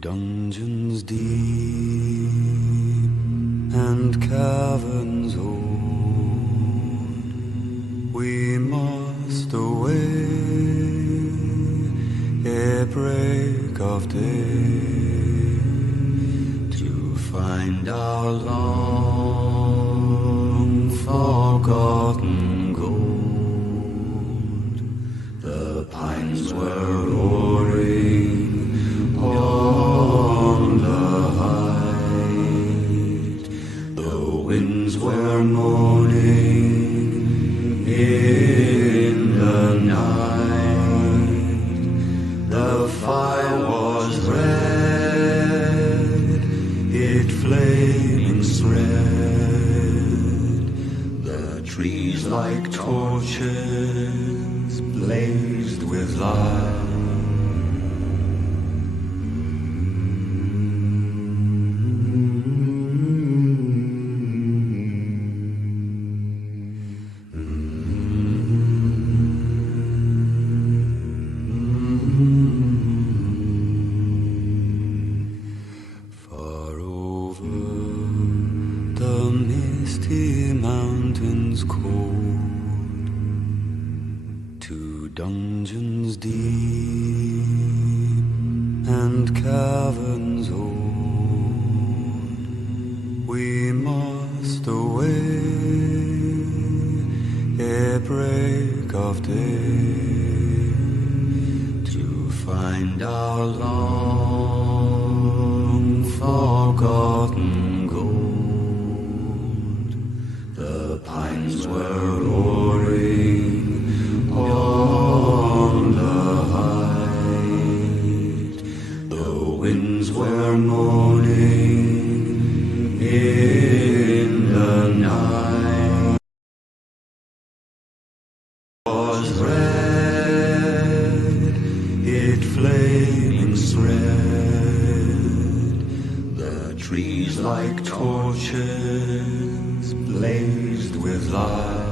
Dungeons deep and caverns old, we must away ere break of day to find our long forgotten gold. The pines were roaring on the height, the winds were moaning in the night. The fire was red, it flaming spread. The trees like torches blazed with light. dungeons deep and caverns old, we must away ere break of day to find our long forgotten gold. The pines were roaring on the height, the winds were moaning in the night. Was red, it flaming spread, the trees like torches blazed with light.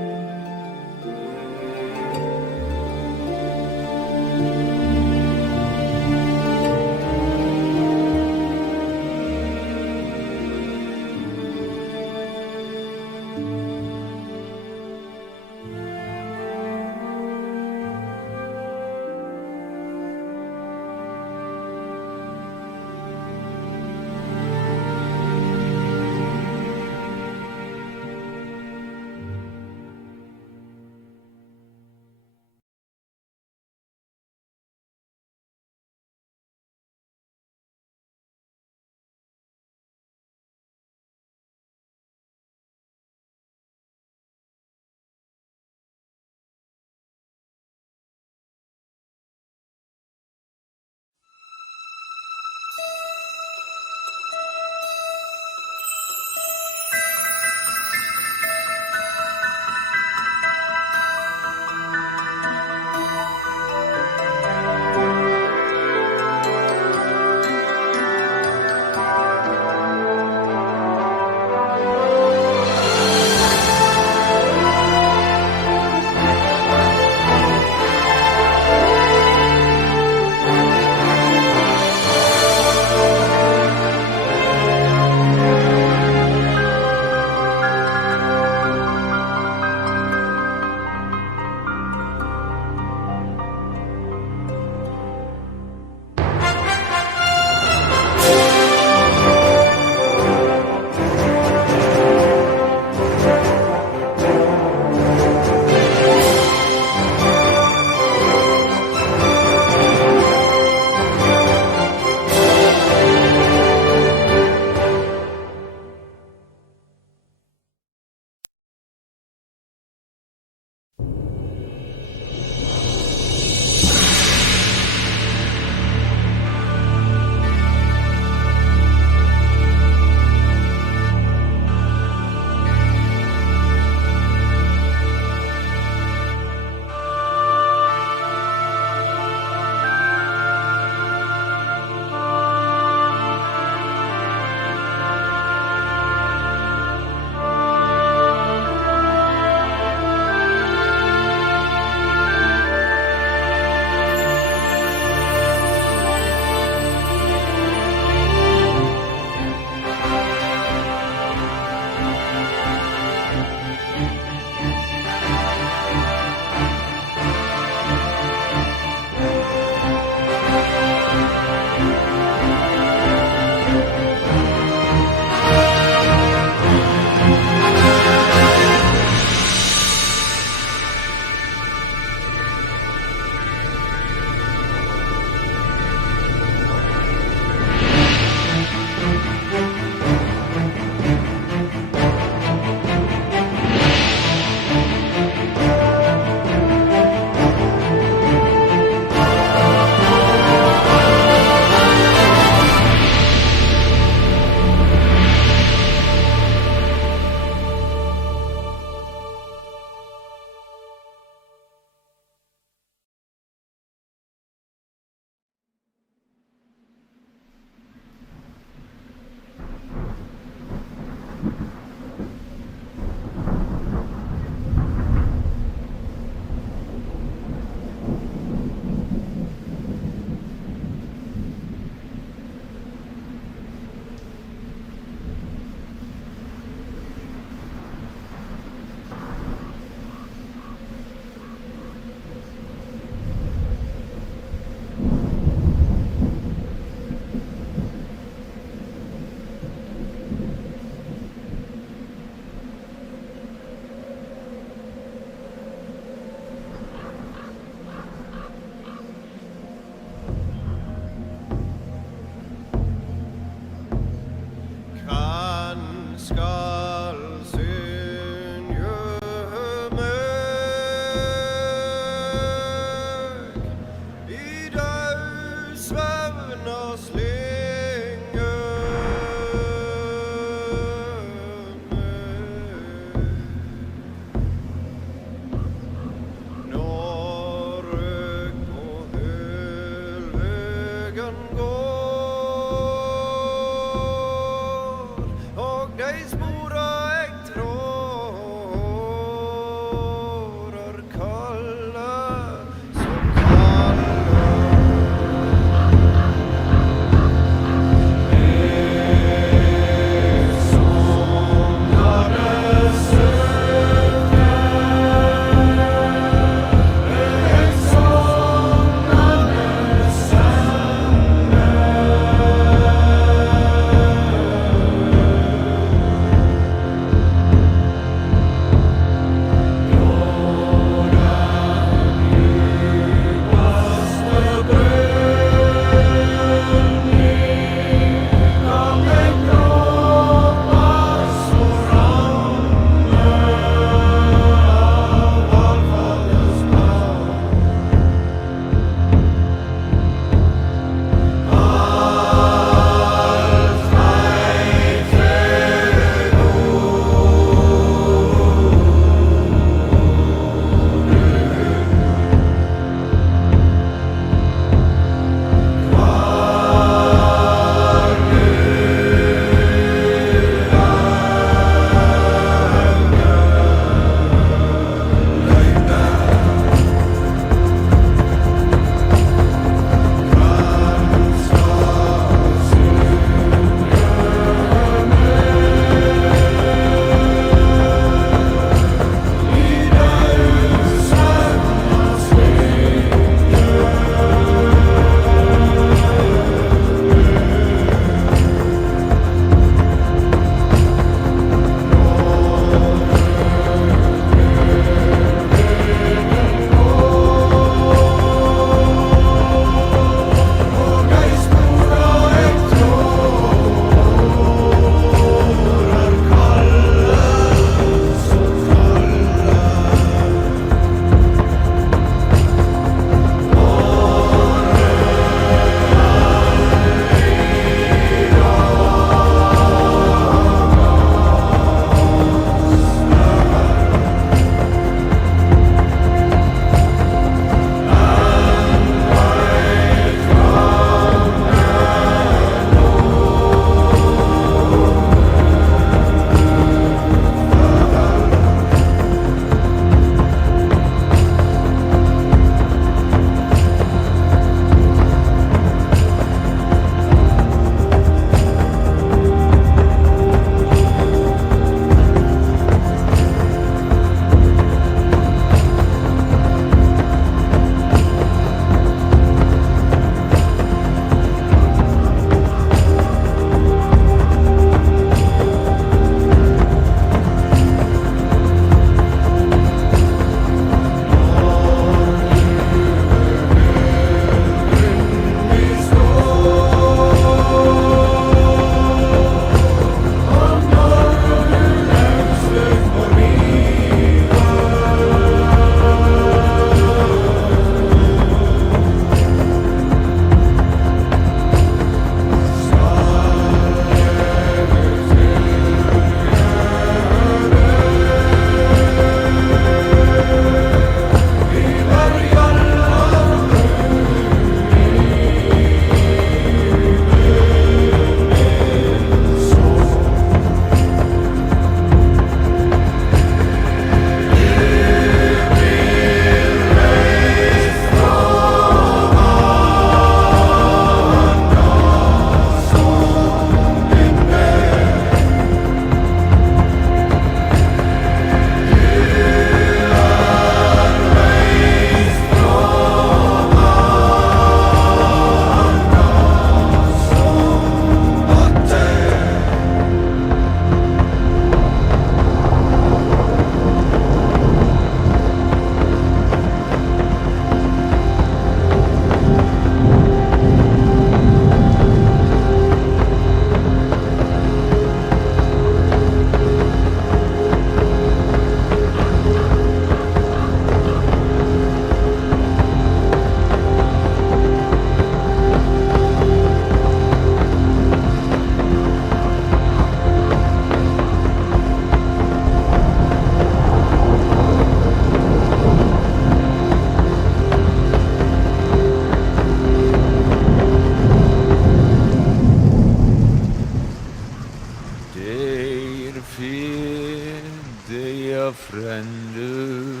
Der fyr, der frände,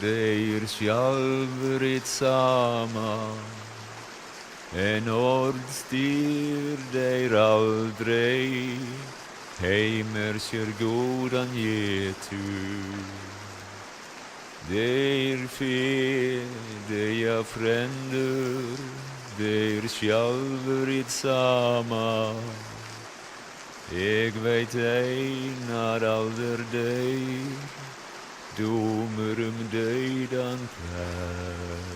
der själv ett samma. En ordstyr der aldrig, heimer kör godan getu. Der fyr, der frände, der själv ett samma. Jag vet ej när alder dig, domer dödan kväll.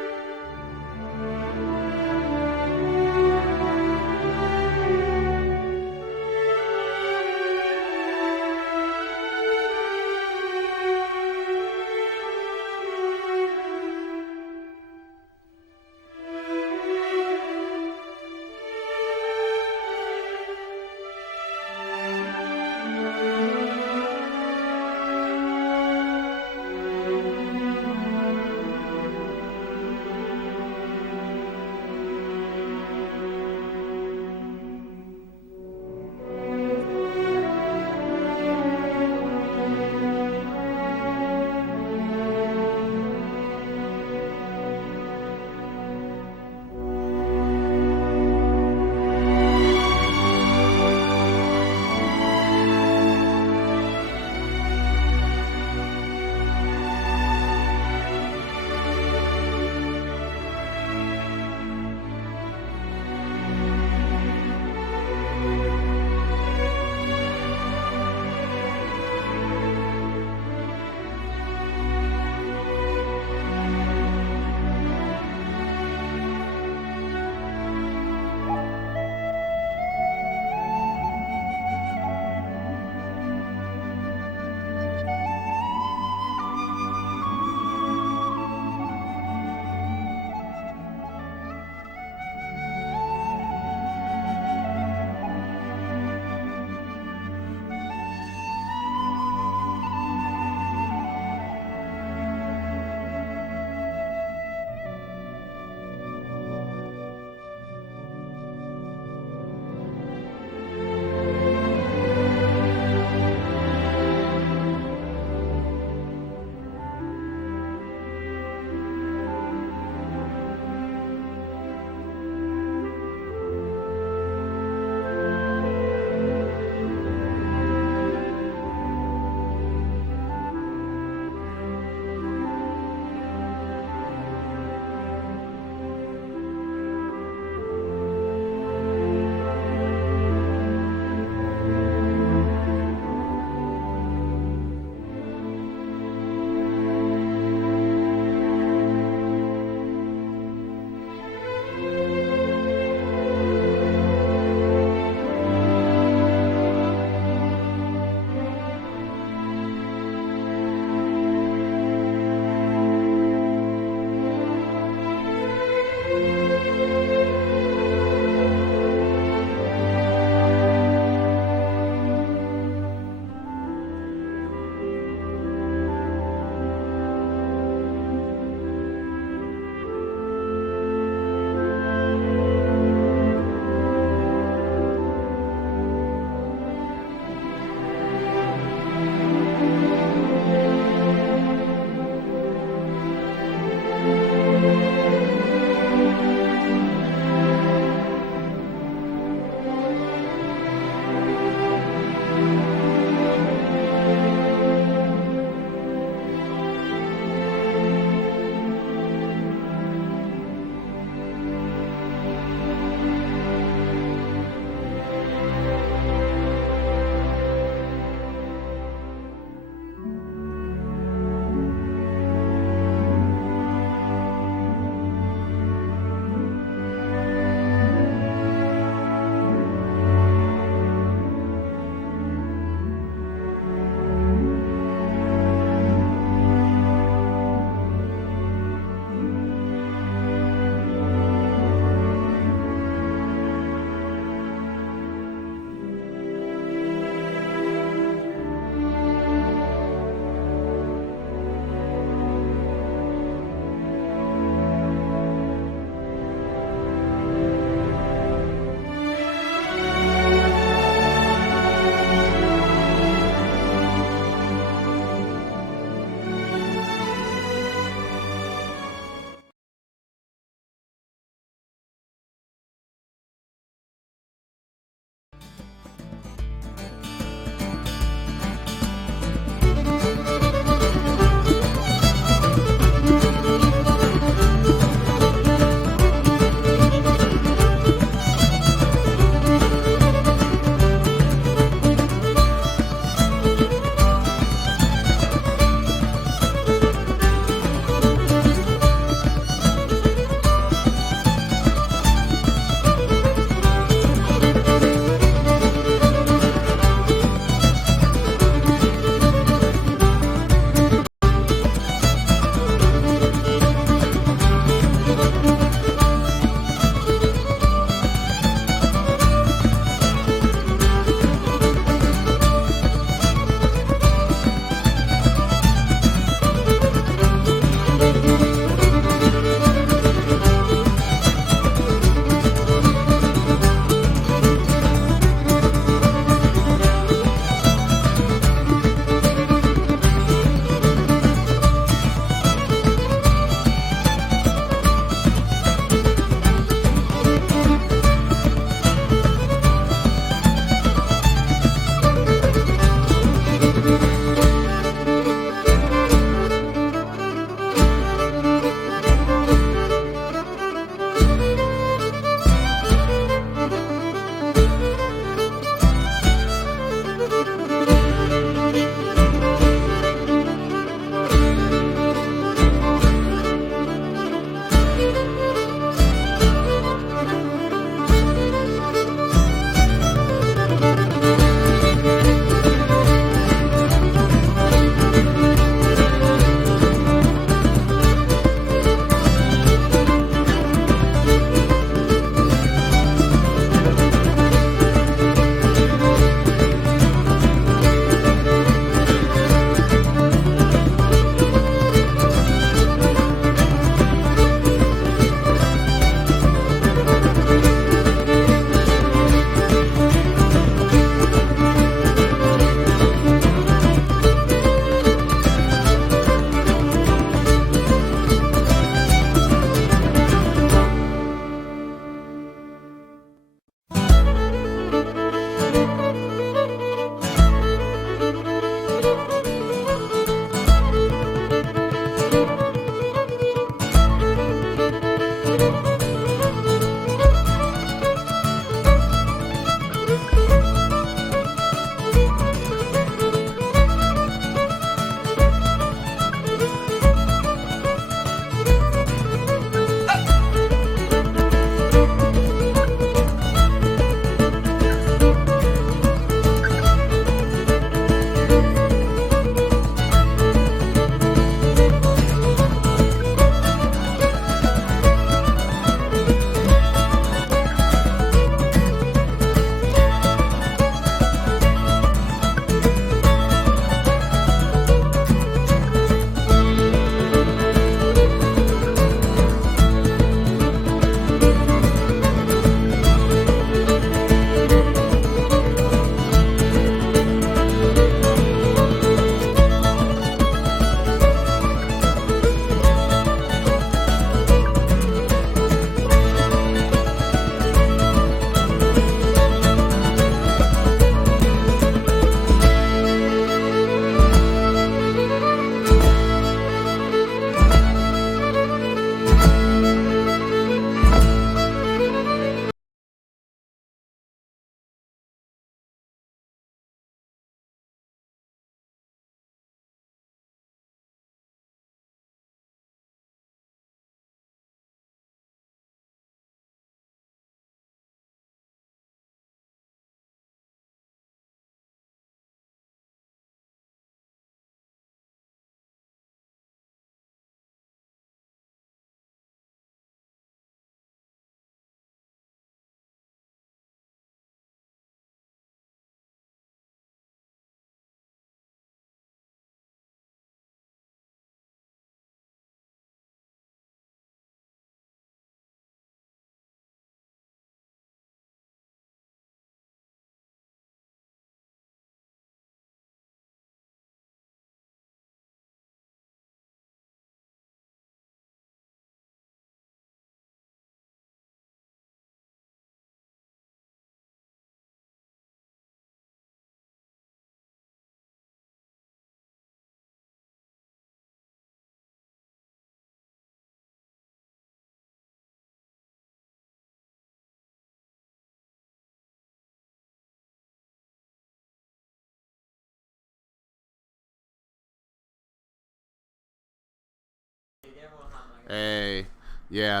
Hey, yeah,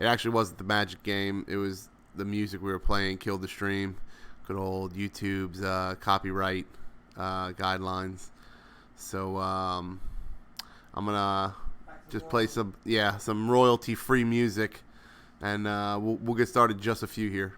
it actually wasn't the Magic game. It was the music we were playing killed the stream. Good old YouTube's copyright guidelines. So I'm gonna just play some royalty free music, and we'll get started in just a few here.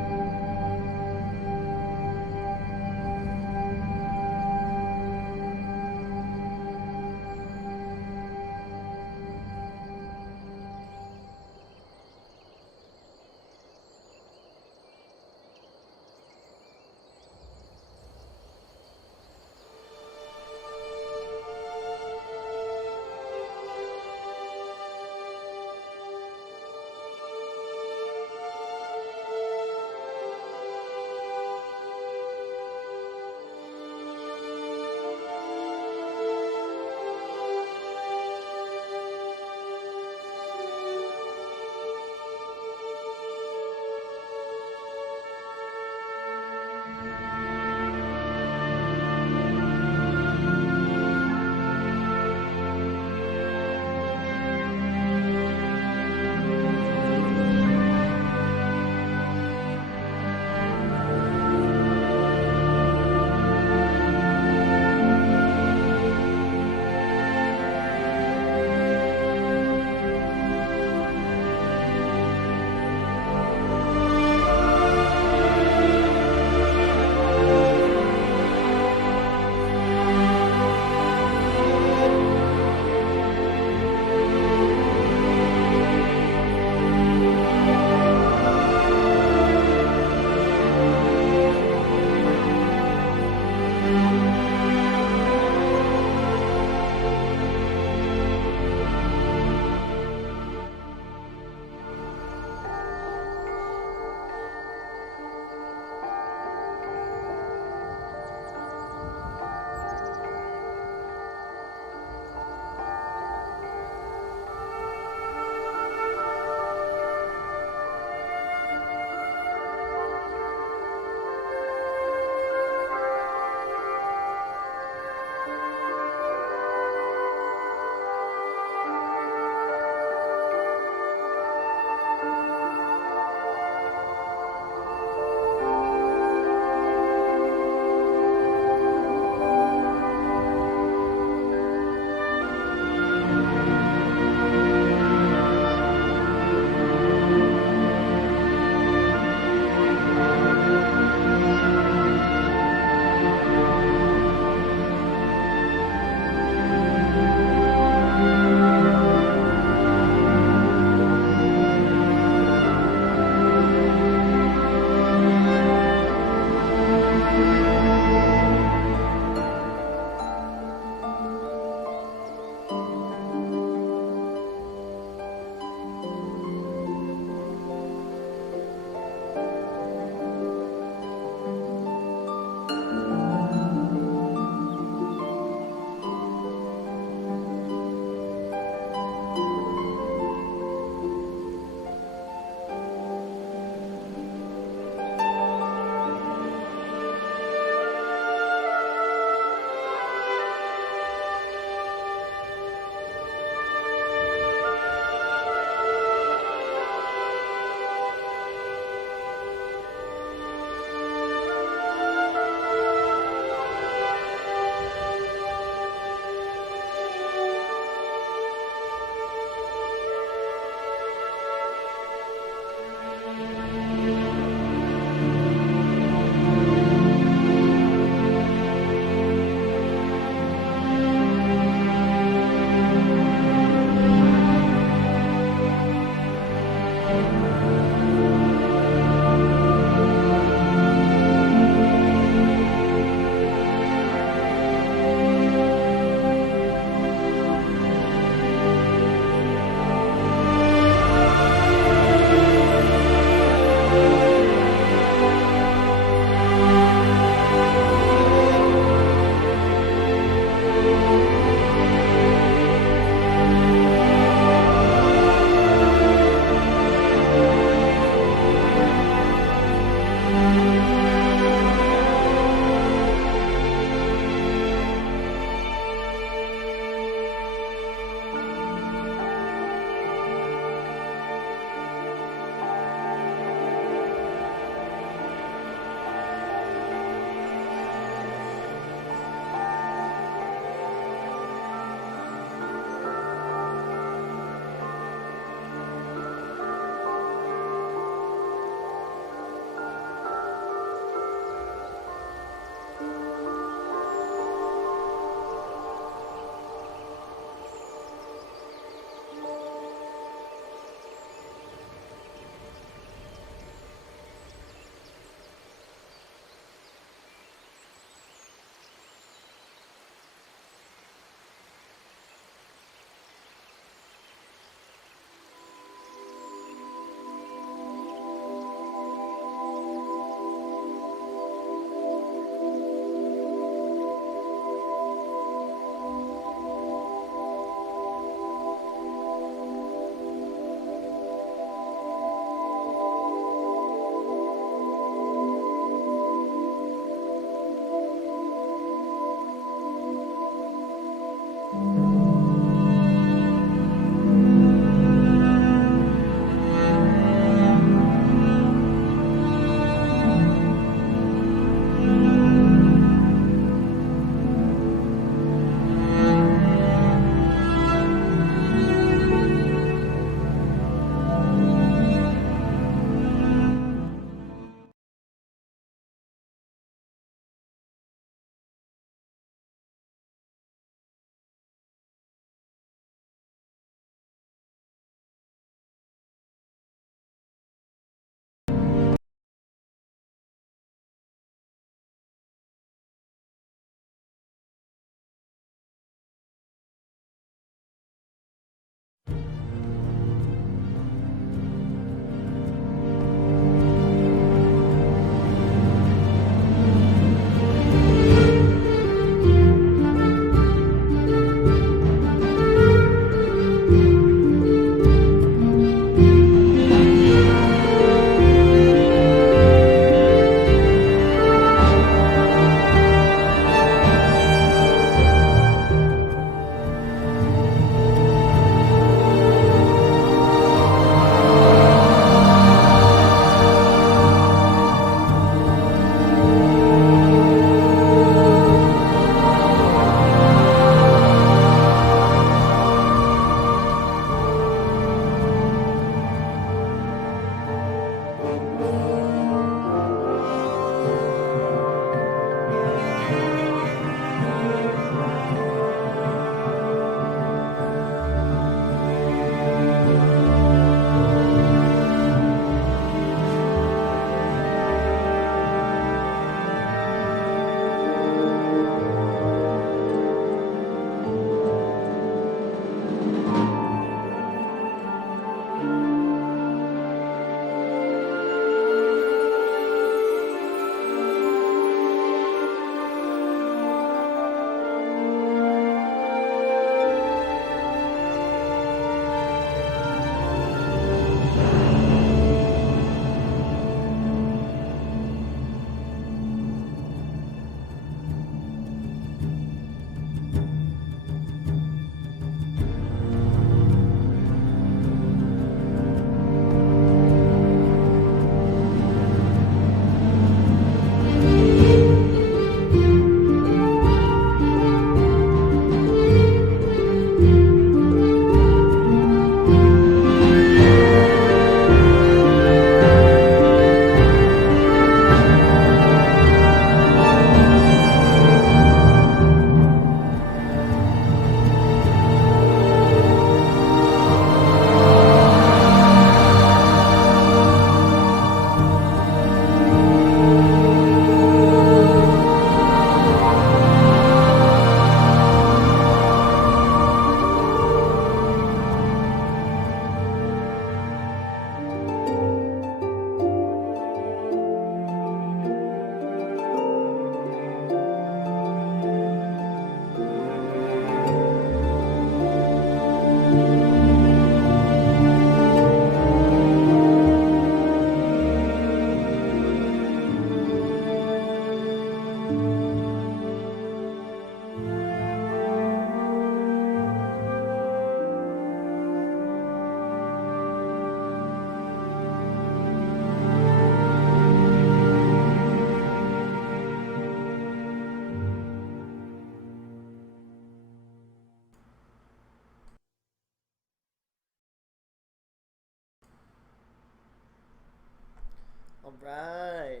All right.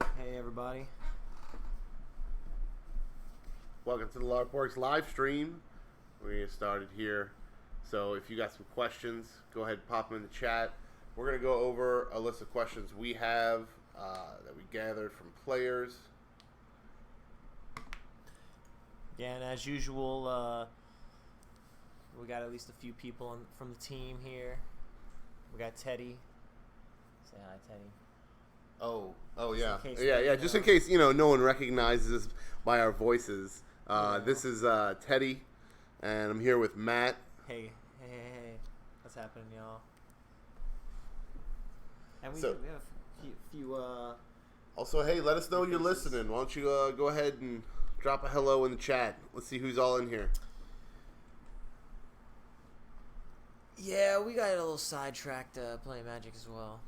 Hey, everybody. Welcome to the Larpworks live stream. We're going to get started here. So if you got some questions, go ahead and pop them in the chat. We're going to go over a list of questions we have that we gathered from players. Yeah, and as usual, we got at least a few people from the team here. We got Teddy. Say hi, Teddy. Oh yeah. in case Yeah, they yeah. know. Just in case, no one recognizes us by our voices. This is Teddy, and I'm here with Matt. Hey. What's happening, y'all? And we So- have a few Also, hey, let us know you're listening. Why don't you go ahead and drop a hello in the chat. Let's see who's all in here. Yeah, we got a little sidetracked playing Magic as well.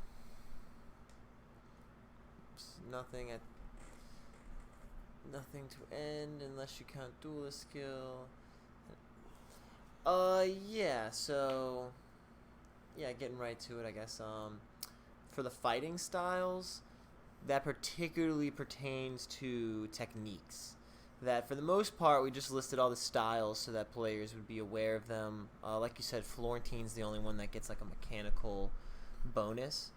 Nothing to end unless you count duelist skill. Getting right to it, I guess. For the fighting styles, that particularly pertains to techniques. That for the most part, we just listed all the styles so that players would be aware of them. Like you said, Florentine's the only one that gets like a mechanical bonus.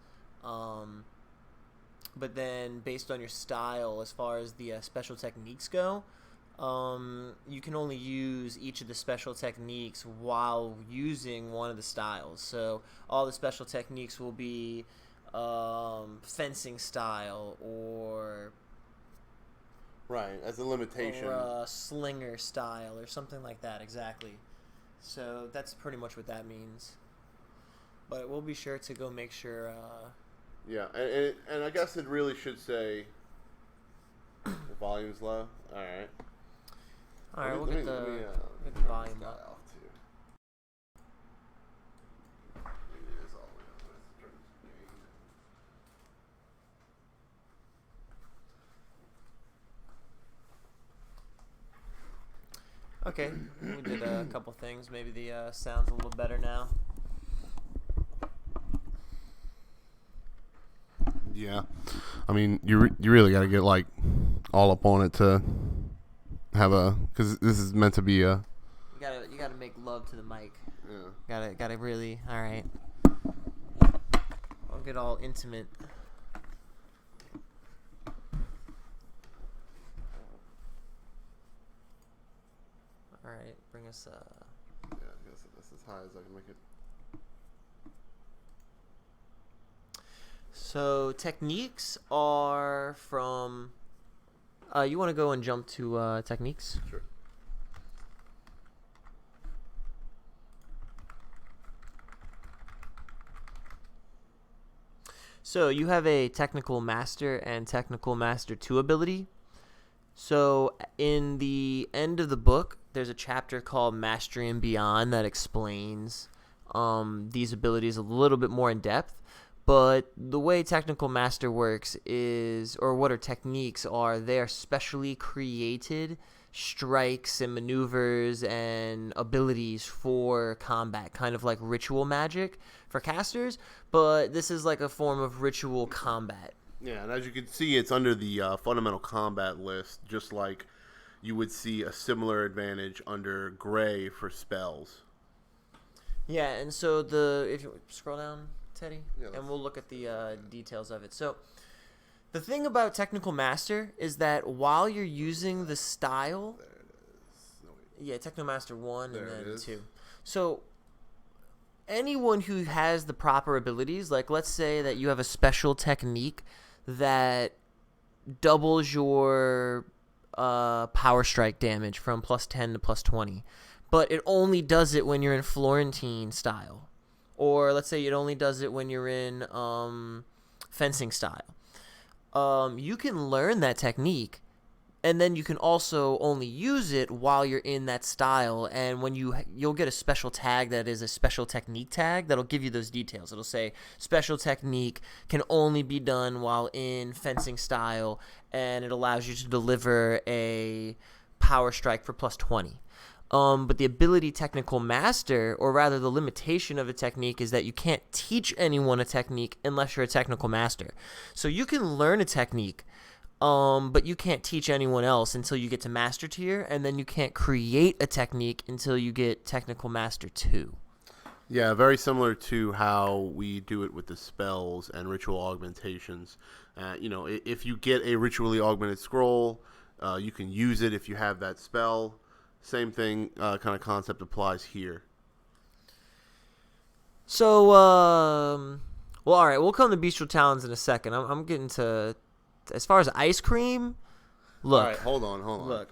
But then based on your style, as far as the special techniques go, you can only use each of the special techniques while using one of the styles. So all the special techniques will be fencing style or Right, as a limitation. or slinger style or something like that, exactly. So that's pretty much what that means. But we'll be sure to go make sure. Yeah, and I guess it really should say the volume's low. All right. All right, we'll Let get me, the turn volume this guy up. off, too. Maybe it is all the way up. Let's turn this gain. Okay, we did a couple things. Maybe the sound's a little better now. Yeah, I mean, you really got to get like all up on it to have because this is meant to be a. You gotta make love to the mic. Yeah. Gotta really. All right. I'll get all intimate. All right, bring us. Yeah, I guess that's as high as I can make it. So techniques are from. You want to go and jump to techniques? Sure. So you have a Technical Master and Technical Master 2 ability. So in the end of the book, there's a chapter called Mastery and Beyond that explains these abilities a little bit more in depth. But the way Technical Master works is, or what her techniques are, they are specially created strikes and maneuvers and abilities for combat, kind of like ritual magic for casters, but this is like a form of ritual combat. Yeah, and as you can see, it's under the fundamental combat list, just like you would see a similar advantage under gray for spells. Yeah, and so if you scroll down, Teddy, and we'll look at the details of it. So the thing about Technical Master is that while you're using the style, There it is. No, wait. yeah, Technical Master 1 There and it then is. 2. So anyone who has the proper abilities, like let's say that you have a special technique that doubles your power strike damage from plus 10 to plus 20, but it only does it when you're in Florentine style. Or let's say it only does it when you're in fencing style. You can learn that technique, and then you can also only use it while you're in that style. And when you'll get a special tag that is a special technique tag that'll give you those details. It'll say special technique can only be done while in fencing style, and it allows you to deliver a power strike for plus 20. But the ability technical master, or rather the limitation of a technique, is that you can't teach anyone a technique unless you're a technical master. So you can learn a technique, but you can't teach anyone else until you get to master tier, and then you can't create a technique until you get technical master 2. Yeah, very similar to how we do it with the spells and ritual augmentations. If you get a ritually augmented scroll, you can use it if you have that spell. Same thing, kind of concept applies here. So, well, all right, we'll come to Bestial Talons in a second. I'm getting to, as far as ice cream, look. All right, hold on. All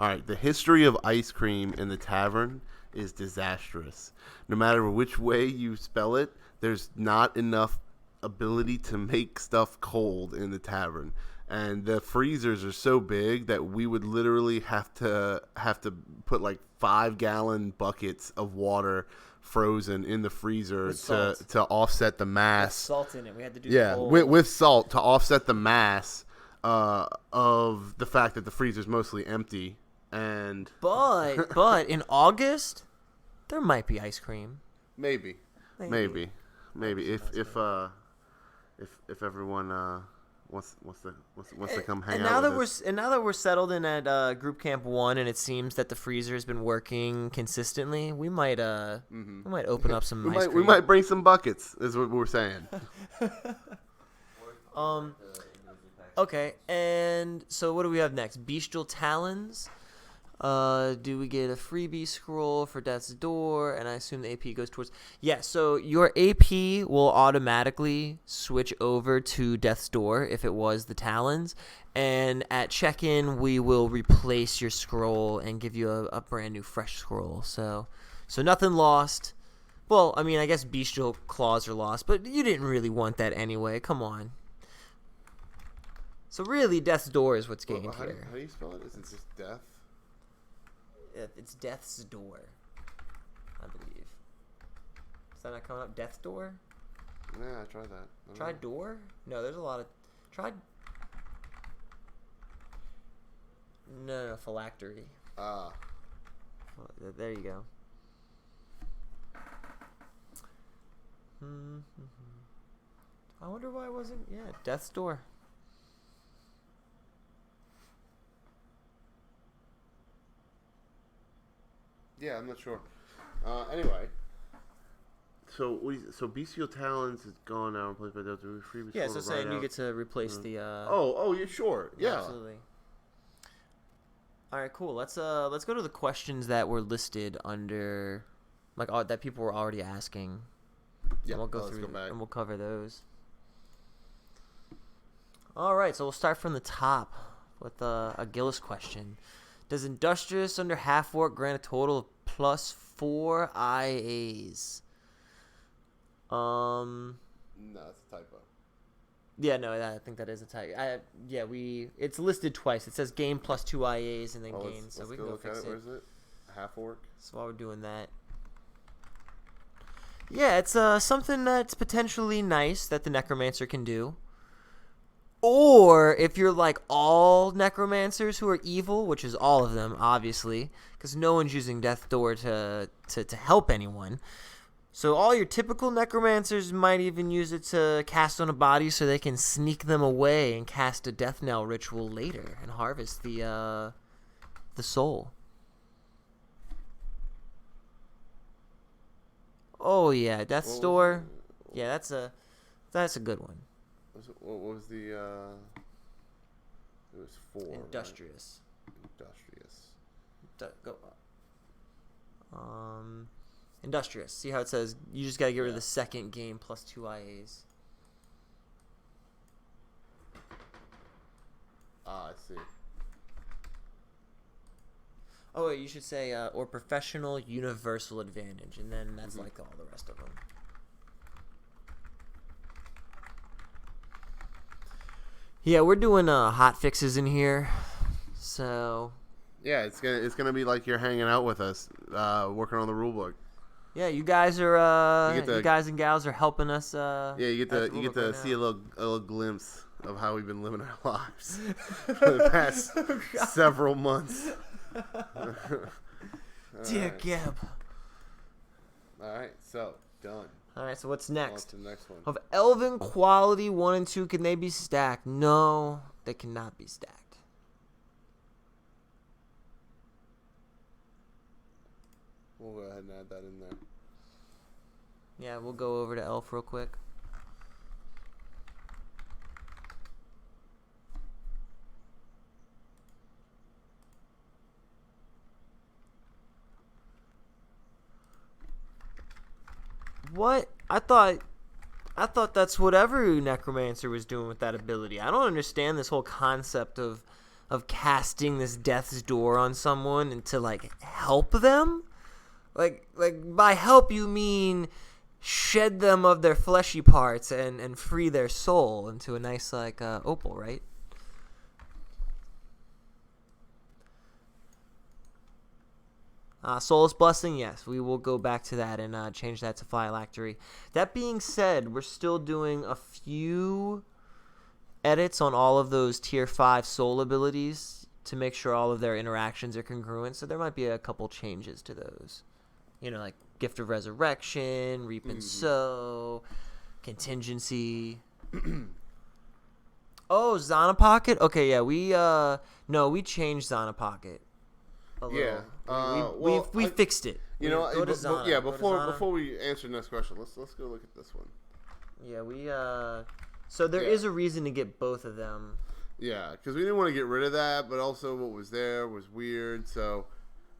right, the history of ice cream in the tavern is disastrous. No matter which way you spell it, there's not enough ability to make stuff cold in the tavern. And the freezers are so big that we would literally have to put like 5-gallon buckets of water frozen in the freezer to offset the mass. Salt in it. We had to do with salt to offset the mass of the fact that the freezer's mostly empty. And but in August there might be ice cream. Maybe if everyone wants to come hang out with us. And now that we're settled in at Group Camp 1, and it seems that the freezer has been working consistently, we might open up some ice cream. We might bring some buckets, is what we're saying. Okay, and so what do we have next? Bestial Talons. Do we get a freebie scroll for Death's Door? And I assume the AP goes towards... Yeah, so your AP will automatically switch over to Death's Door if it was the Talons. And at check-in, we will replace your scroll and give you a brand new fresh scroll. So nothing lost. Well, I mean, I guess Bestial Claws are lost, but you didn't really want that anyway. Come on. So really, Death's Door is what's gained here. How do you spell it? Is it just death? It's Death's Door, I believe. Is that not coming up? Death's Door? Yeah, I tried that. Try Door? No, there's a lot of... Try... No, Phylactery. Ah. There you go. I wonder why it wasn't... Yeah, Death's Door. Yeah, I'm not sure. Anyway, so Bestial Talons is gone now, replaced by Delta Free. Yeah, so saying you get to replace the. Oh, yeah, sure, yeah, absolutely. All right, cool. Let's go to the questions that were listed under, like that people were already asking. Yeah, we'll go let's through go back. and we'll cover those. All right, so we'll start from the top with a Gillis question. Does Industrious under Half Orc grant a total of +4 IAs? No, it's a typo. Yeah, no, I think that is a typo. It's listed twice. It says gain +2 IAs and then gain. So we can go fix it. Where is it? Half Orc. So while we're doing that. Yeah, it's something that's potentially nice that the Necromancer can do. Or if you're like all necromancers who are evil, which is all of them, obviously, because no one's using Death's Door to help anyone. So all your typical necromancers might even use it to cast on a body so they can sneak them away and cast a Death Knell ritual later and harvest the soul. Oh yeah, Death's Door. Yeah, that's a good one. What was the? It was 4. Industrious. Right? Industrious. Go up. Industrious. See how it says you just gotta get rid of the second game +2 IAs. Ah, I see. Oh wait, you should say or professional universal advantage, and then that's like all the rest of them. Yeah, we're doing hot fixes in here, so. Yeah, it's gonna be like you're hanging out with us, working on the rulebook. Yeah, you guys are you guys and gals are helping us. Yeah, you get to see a little glimpse of how we've been living our lives for the past several months. Dear right. Geb. All right, so done. All right, so what's On next? to the next one. Of Elven quality 1 and 2, can they be stacked? No, they cannot be stacked. We'll go ahead and add that in there. Yeah, we'll go over to Elf real quick. What? I thought that's what every necromancer was doing with that ability. I don't understand this whole concept of casting this death's door on someone and to like help them. Like by help you mean shed them of their fleshy parts and free their soul into a nice like opal, right? Soulless Blessing, yes, we will go back to that and change that to Phylactery. That being said, we're still doing a few edits on all of those Tier 5 soul abilities to make sure all of their interactions are congruent, so there might be a couple changes to those. You know, like Gift of Resurrection, Reap and Sow, Contingency. Oh, Zana Pocket? Okay, yeah, we changed Zana Pocket. Yeah. We fixed it. You know, Go to Zana. yeah. Go to Before Zana. before we answer the next question, let's go look at this one. Yeah, so there is a reason to get both of them. Yeah, because we didn't want to get rid of that, but also what was there was weird. So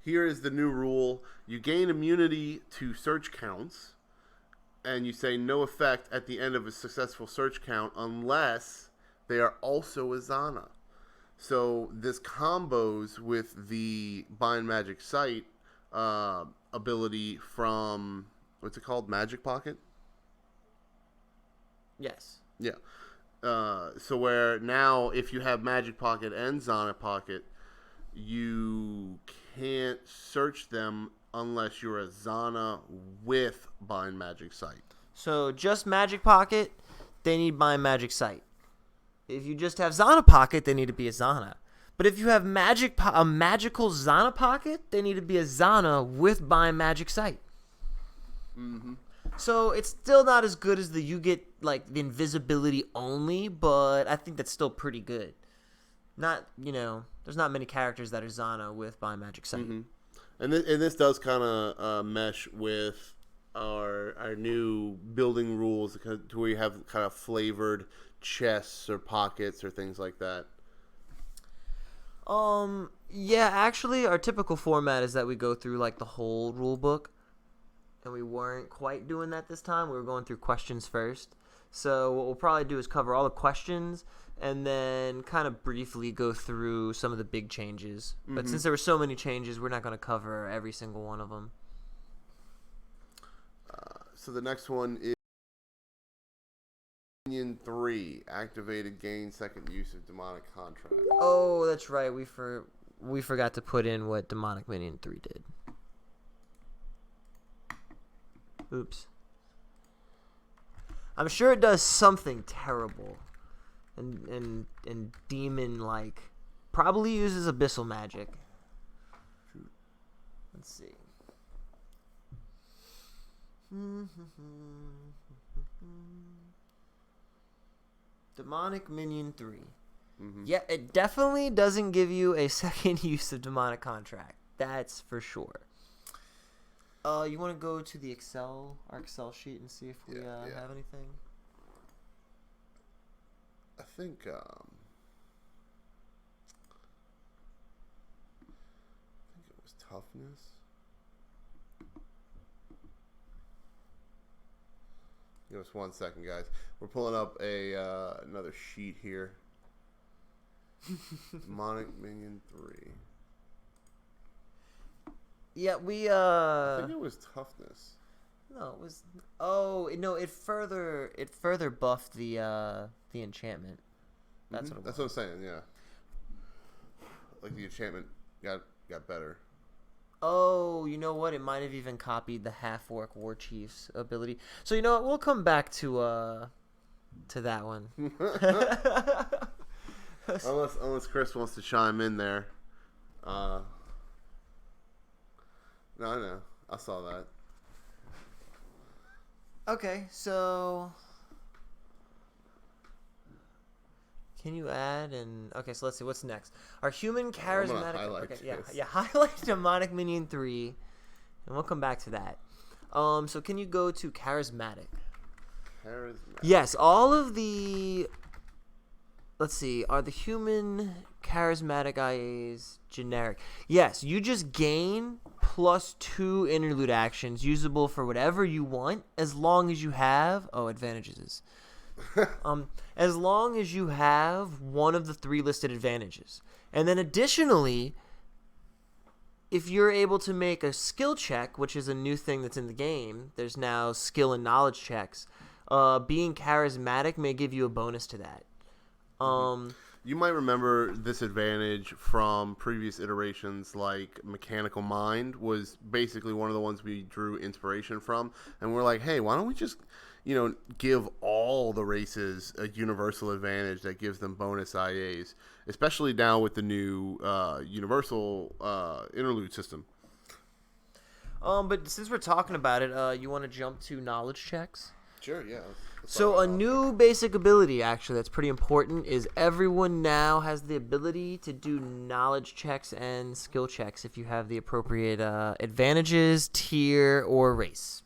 here is the new rule: you gain immunity to search counts, and you say no effect at the end of a successful search count unless they are also a Zana. So this combos with the Bind Magic Sight ability from, what's it called, Magic Pocket? Yes. Yeah. So where now if you have Magic Pocket and Zana Pocket, you can't search them unless you're a Zana with Bind Magic Sight. So just Magic Pocket, they need Bind Magic Sight. If you just have Zana Pocket, they need to be a Zana. But if you have a magical Zana Pocket, they need to be a Zana with Bind Magic Sight. Mm-hmm. So it's still not as good as you get like the invisibility only, but I think that's still pretty good. Not, there's not many characters that are Zana with Bind Magic Sight. Mm-hmm. And this does kind of mesh with our new building rules to where you have kind of flavored chests or pockets or things like that. Yeah, actually our typical format is that we go through like the whole rule book, and we weren't quite doing that this time. We were going through questions first. So what we'll probably do is cover all the questions and then kind of briefly go through some of the big changes. Mm-hmm. But since there were so many changes, we're not going to cover every single one of them. So the next one is Minion 3, activated gain second use of demonic contract. Oh, that's right. We forgot to put in what Demonic Minion 3 did. Oops. I'm sure it does something terrible and demon like. Probably uses abyssal magic. Let's see. Demonic Minion 3. Mm-hmm. Yeah, it definitely doesn't give you a second use of demonic contract. That's for sure. You want to go to the our Excel sheet and see if we have anything? I think it was toughness. Give us 1 second, guys. We're pulling up another sheet here. Demonic Minion 3. Yeah, we I think it was toughness. No, it was. Oh no! It further buffed the enchantment. That's what. That's what I'm saying. Yeah. Like the enchantment got better. Oh, you know what? It might have even copied the half-orc war chief's ability. So you know what? We'll come back to that one. Unless Chris wants to chime in there. No, I know. I saw that. Okay, so can you add so let's see what's next. Our human charismatic. highlight this. Highlight demonic minion 3, and we'll come back to that. So can you go to charismatic? Charismatic. Yes, all of the. Let's see. Are the human charismatic IAs generic? Yes, you just gain +2 interlude actions usable for whatever you want, as long as you have advantages. As long as you have one of the 3 listed advantages, and then additionally, if you're able to make a skill check, which is a new thing that's in the game, there's now skill and knowledge checks. Being charismatic may give you a bonus to that. You might remember this advantage from previous iterations, like Mechanical Mind was basically one of the ones we drew inspiration from, and we're like, hey, why don't we just, give all the races a universal advantage that gives them bonus IAs, especially now with the new universal interlude system. But since we're talking about it, you want to jump to knowledge checks? Sure, yeah. So a new basic ability, actually, that's pretty important, is everyone now has the ability to do knowledge checks and skill checks if you have the appropriate advantages, tier, or race.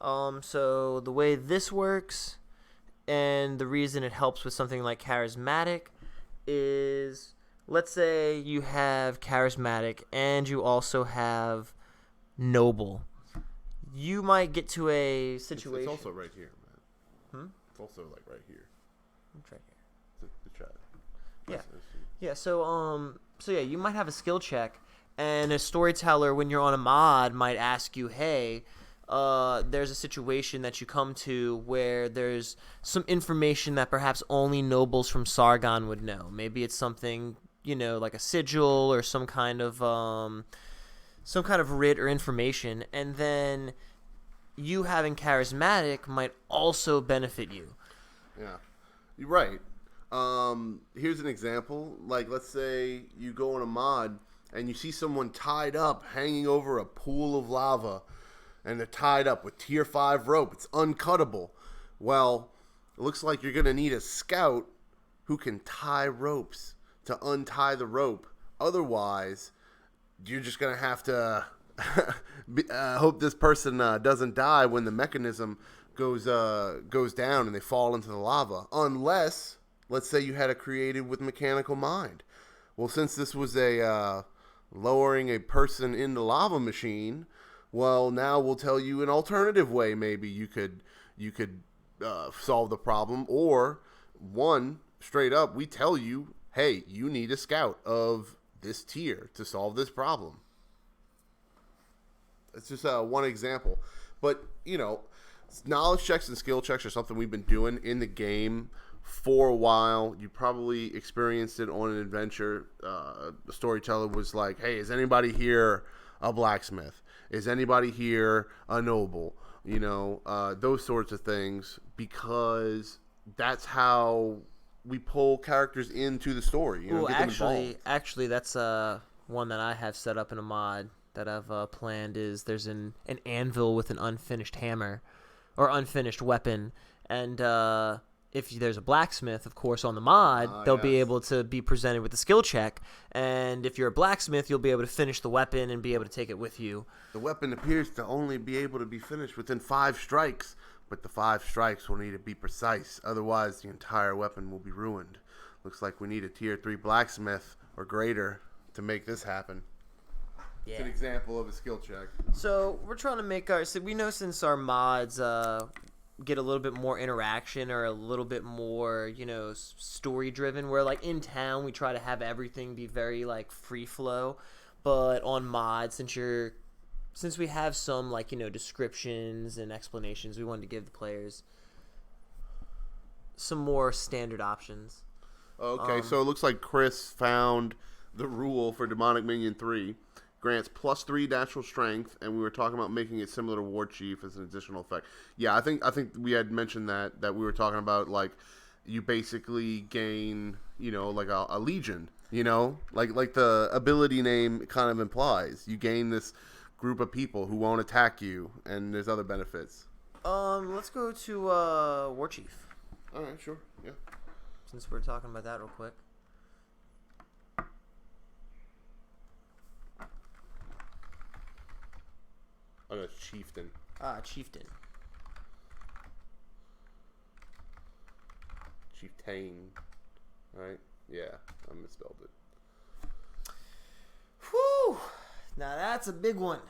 So the way this works, and the reason it helps with something like charismatic, is let's say you have charismatic and you also have noble. You might get to a situation. It's also right here, man. It's also like right here. It's right here. The chat. Yeah. Yeah. So yeah, you might have a skill check, and a storyteller, when you're on a mod, might ask you, "Hey, there's a situation that you come to where there's some information that perhaps only nobles from Sargon would know. Maybe it's something, like a sigil or some kind of writ or information, and then you having charismatic might also benefit you." Yeah, you're right. Here's an example. Like, let's say you go on a mod and you see someone tied up, hanging over a pool of lava, and they're tied up with tier 5 rope. It's uncuttable. Well, it looks like you're going to need a scout who can tie ropes to untie the rope. Otherwise, you're just going to have to hope this person doesn't die when the mechanism goes down and they fall into the lava. Unless, let's say you had it created with Mechanical Mind. Well, since this was a lowering a person in the lava machine, well, now we'll tell you an alternative way maybe you could solve the problem. Or, one, straight up, we tell you, hey, you need a scout of this tier to solve this problem. It's just one example. But, knowledge checks and skill checks are something we've been doing in the game for a while. You probably experienced it on an adventure. The storyteller was like, hey, is anybody here a blacksmith? Is anybody here a noble? Those sorts of things, because that's how we pull characters into the story. Well, actually, that's one that I have set up in a mod that I've planned. Is there's an anvil with an unfinished hammer or unfinished weapon, and if there's a blacksmith, of course, on the mod, they'll be able to be presented with a skill check, and if you're a blacksmith, you'll be able to finish the weapon and be able to take it with you. The weapon appears to only be able to be finished within 5 strikes, but the 5 strikes will need to be precise, otherwise the entire weapon will be ruined. Looks like we need a tier 3 blacksmith or greater to make this happen. Yeah. It's an example of a skill check. So we're trying to make we know since our mods get a little bit more interaction or a little bit more, story driven, where like in town we try to have everything be very like free flow, but on mods, since we have some like, descriptions and explanations, we wanted to give the players some more standard options. Okay, so it looks like Chris found the rule for Demonic Minion 3. Grants +3 natural strength, and we were talking about making it similar to War Chief as an additional effect. Yeah, I think we had mentioned that we were talking about, like, you basically gain, like a legion, like the ability name kind of implies. You gain this group of people who won't attack you, and there's other benefits. Let's go to War Chief. All right, sure, yeah. Since we're talking about that real quick. Oh, no, it's Chieftain. Chieftain. Chieftain, right? Yeah, I misspelled it. Whew! Now that's a big one.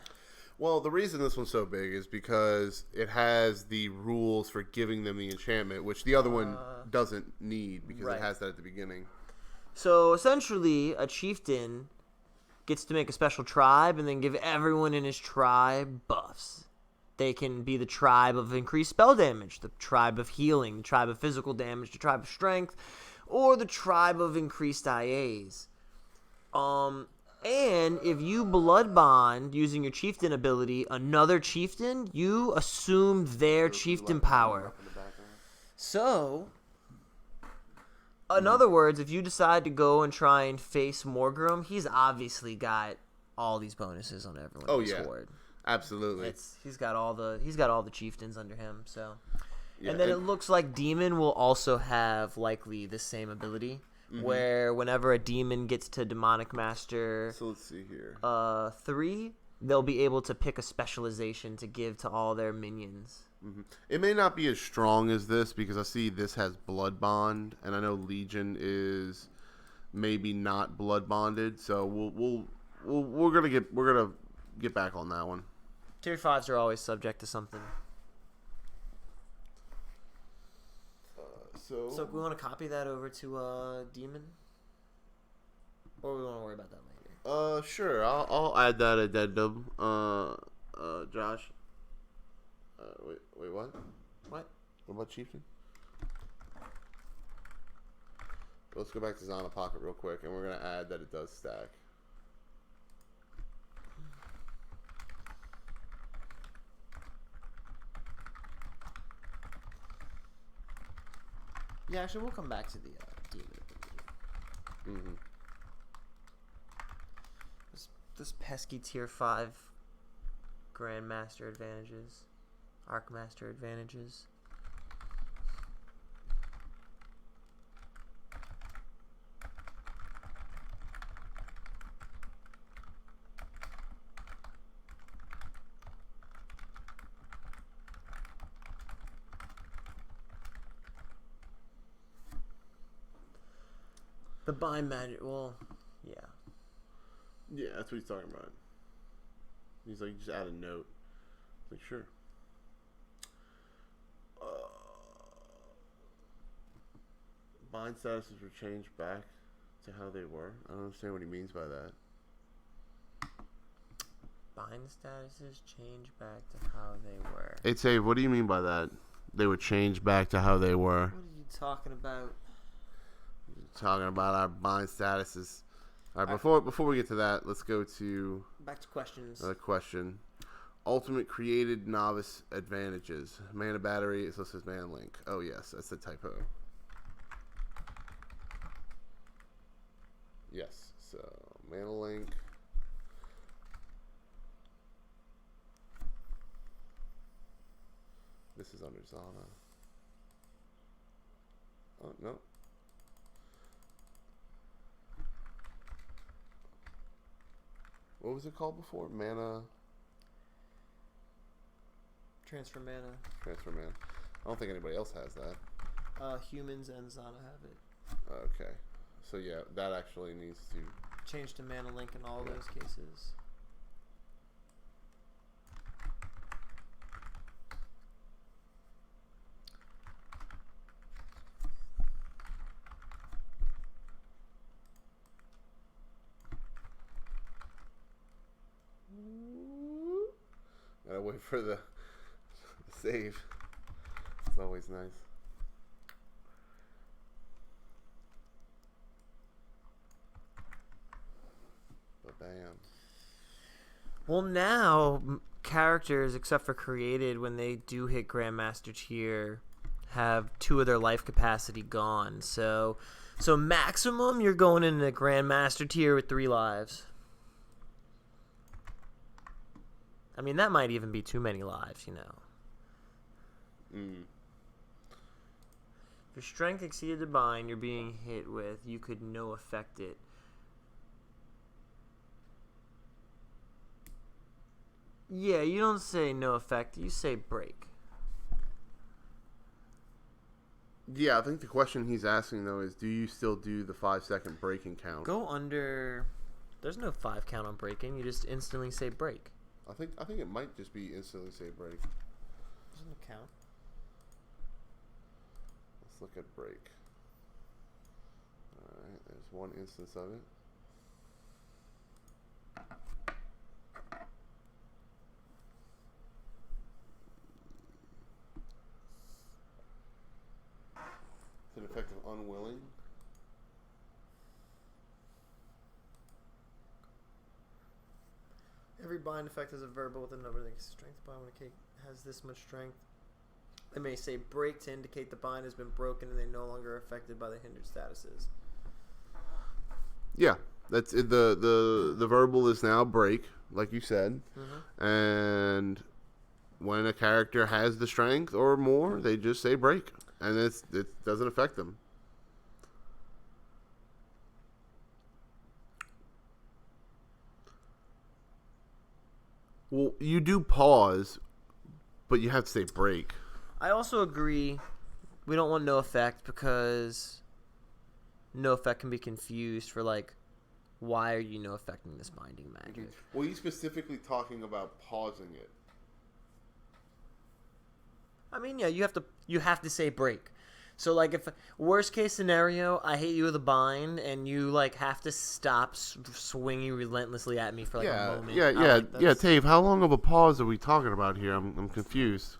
Well, the reason this one's so big is because it has the rules for giving them the enchantment, which the other one doesn't need because right. it has that at the beginning. So essentially, a chieftain gets to make a special tribe and then give everyone in his tribe buffs. They can be the tribe of increased spell damage, the tribe of healing, the tribe of physical damage, the tribe of strength, or the tribe of increased IAs. And if you blood bond using your chieftain ability, another chieftain, you assume their chieftain power. So, in other words, if you decide to go and try and face Morgrim, he's obviously got all these bonuses on everyone in his horde. Absolutely. He's got all the chieftains under him. So, yeah, and then it looks like Demon will also have likely the same ability. Mm-hmm. Where whenever a demon gets to Demonic Master, so let's see here, 3, they'll be able to pick a specialization to give to all their minions. Mm-hmm. It may not be as strong as this because I see this has Blood Bond, and I know Legion is maybe not Blood Bonded. So we're gonna get back on that one. Tier 5s are always subject to something. So we want to copy that over to Demon, or we want to worry about that later. Sure. I'll add that addendum. Josh. Wait, what? What? What about Chieftain? Let's go back to Zana Pocket real quick, and we're gonna add that it does stack. Yeah, actually, we'll come back to the demon ability. Mm-hmm. This pesky tier 5 Grandmaster advantages, Arcmaster advantages. The bind magic, well, yeah. Yeah, that's what he's talking about. He's like, just add a note. Like, sure. Bind statuses were changed back to how they were. I don't understand what he means by that. Bind statuses change back to how they were. Hey, Save, what do you mean by that? They were changed back to how they were. What are you talking about? Talking about our bind statuses. All right, before we get to that, let's go to back to questions. Another question. Ultimate created novice advantages. Mana battery. It says mana link. Oh yes, that's the typo. Yes. So mana link. This is under Zana. Oh no. What was it called before? Mana. Transfer mana. Transfer mana. I don't think anybody else has that. Humans and Zana have it. Okay. So yeah, that actually needs to change to mana link in all those cases. Gotta wait for the save. It's always nice. But bam. Well, now characters, except for created, when they do hit Grandmaster tier, have 2 of their life capacity gone. So maximum, you're going into Grandmaster tier with 3 lives. I mean, that might even be too many lives, you know. If your strength exceeded the bind you're being hit with, you could no affect it. Yeah, you don't say no effect, you say break. Yeah, I think the question he's asking, though, is do you still do the 5-second breaking count? Go under... There's no 5 count on breaking, you just instantly say break. I think it might just be instantly say break. Doesn't count. Let's look at break. Alright, there's one instance of it. It's an effect of unwilling. Every bind effect has a variable with a number that strength bind when a cake has this much strength. They may say break to indicate the bind has been broken and they no longer are affected by the hindered statuses. Yeah, that's it. The verbal is now break, like you said, and when a character has the strength or more, they just say break, and it doesn't affect them. Well, you do pause, but you have to say break. I also agree we don't want no effect because no effect can be confused for like, why are you no affecting this binding magic? Well, he's specifically talking about pausing it. I mean, yeah, you have to say break. So like, if worst case scenario, I hit you with a bind and you like have to stop swinging relentlessly at me for like a moment. Yeah, Dave. How long of a pause are we talking about here? I'm confused.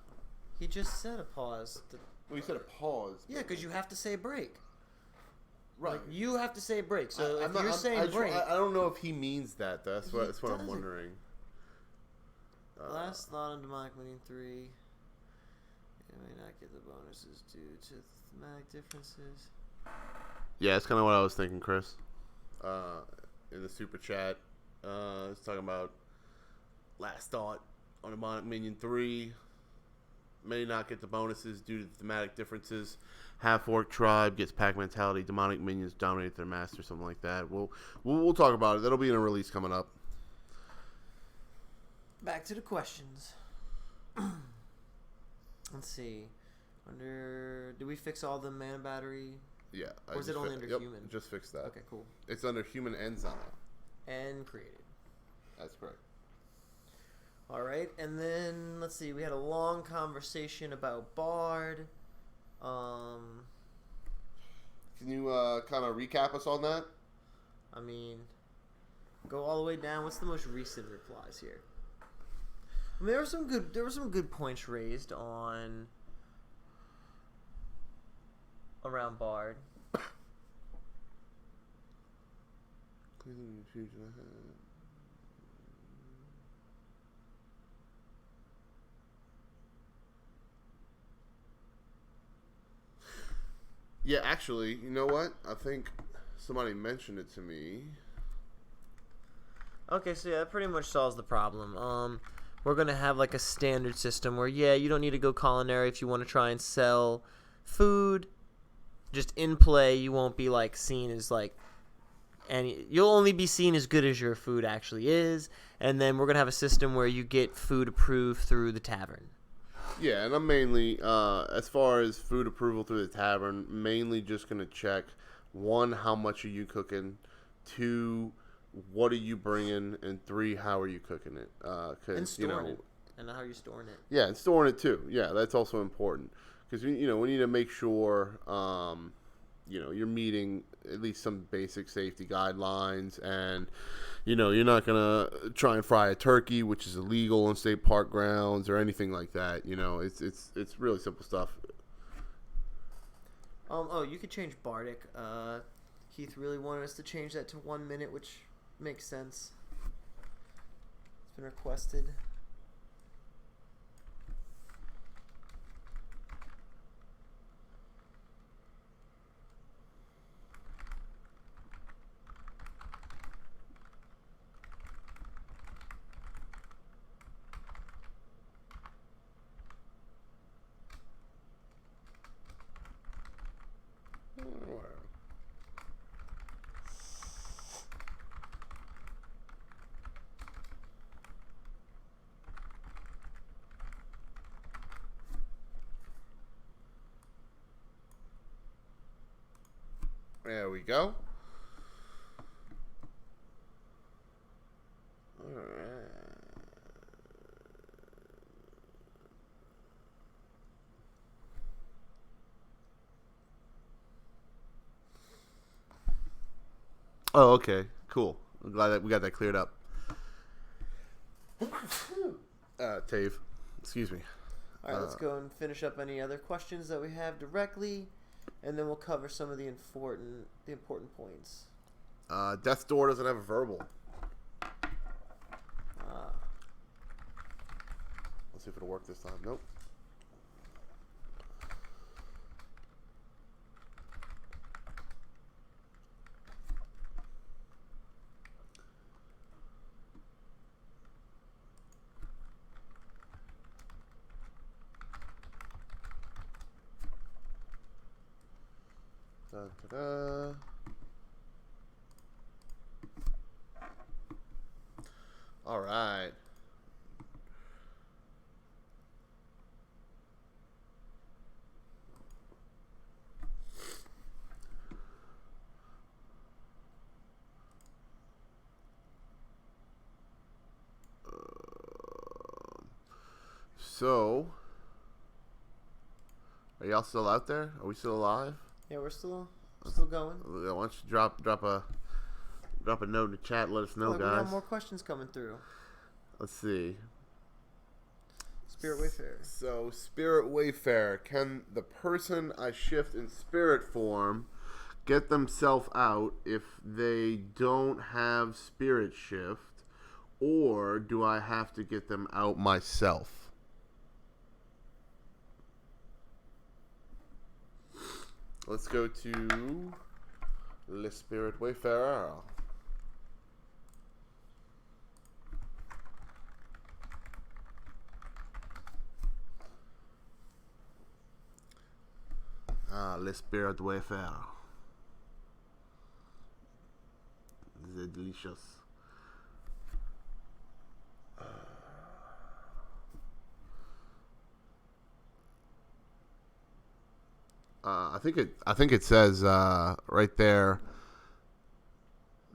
He just said a pause. Well, you said a pause. Yeah, because you have to say break. Right. Like, you have to say break. So if you're I saying break, I don't know if he means that. That's what I'm wondering. Last thought on demonic meaning 3. You may not get the bonuses due to thematic differences. Yeah, that's kind of what I was thinking, Chris. In the super chat, it's talking about last thought on demonic minion 3. May not get the bonuses due to thematic differences. Half-orc tribe gets pack mentality. Demonic minions dominate their master, something like that. We'll talk about it. That'll be in a release coming up. Back to the questions. Let's see. Did we fix all the mana battery? Yeah. Or is it only under human? Just fixed that. Okay, cool. It's under human and Zana. And created. That's correct. All right, and then let's see. We had a long conversation about Bard. Can you kind of recap us on that? I mean, go all the way down. What's the most recent replies here? I mean, there were some good points raised around Bard. Yeah, actually, you know what? I think somebody mentioned it to me. Okay, so yeah, that pretty much solves the problem. We're going to have like a standard system where, yeah, you don't need to go culinary if you want to try and sell food. Just in play, you won't be like seen as like you'll only be seen as good as your food actually is. And then we're going to have a system where you get food approved through the tavern. Yeah, and I'm mainly, as far as food approval through the tavern, mainly just going to check, 1, how much are you cooking, 2, what are you bringing, and 3, how are you cooking it? And storing it. And how are you storing it? Yeah, and storing it too. Yeah, that's also important. Because, we need to make sure, you're meeting at least some basic safety guidelines, and you're not gonna try and fry a turkey, which is illegal on state park grounds, or anything like that. It's really simple stuff. You could change Bardic. Heath really wanted us to change that to 1 minute, which makes sense. It's been requested. There we go. Alright. Oh, okay. Cool. I'm glad that we got that cleared up. Tave. Excuse me. All right, let's go and finish up any other questions that we have directly, and then we'll cover some of the important points. Death's Door doesn't have a verbal. Let's see if it'll work this time. Nope. Dun, da, da. All right. So, are y'all still out there? Are we still alive? Yeah, we're still going. Why don't you drop a note in the chat? Let us know, We guys. got more questions coming through. Let's see. Spirit Wayfarer. So, Spirit Wayfarer, can the person I shift in spirit form get themselves out if they don't have spirit shift, or do I have to get them out myself? Let's go to Le Spirit Wayfarer. Le Spirit Wayfarer. They're delicious. I think it says right there.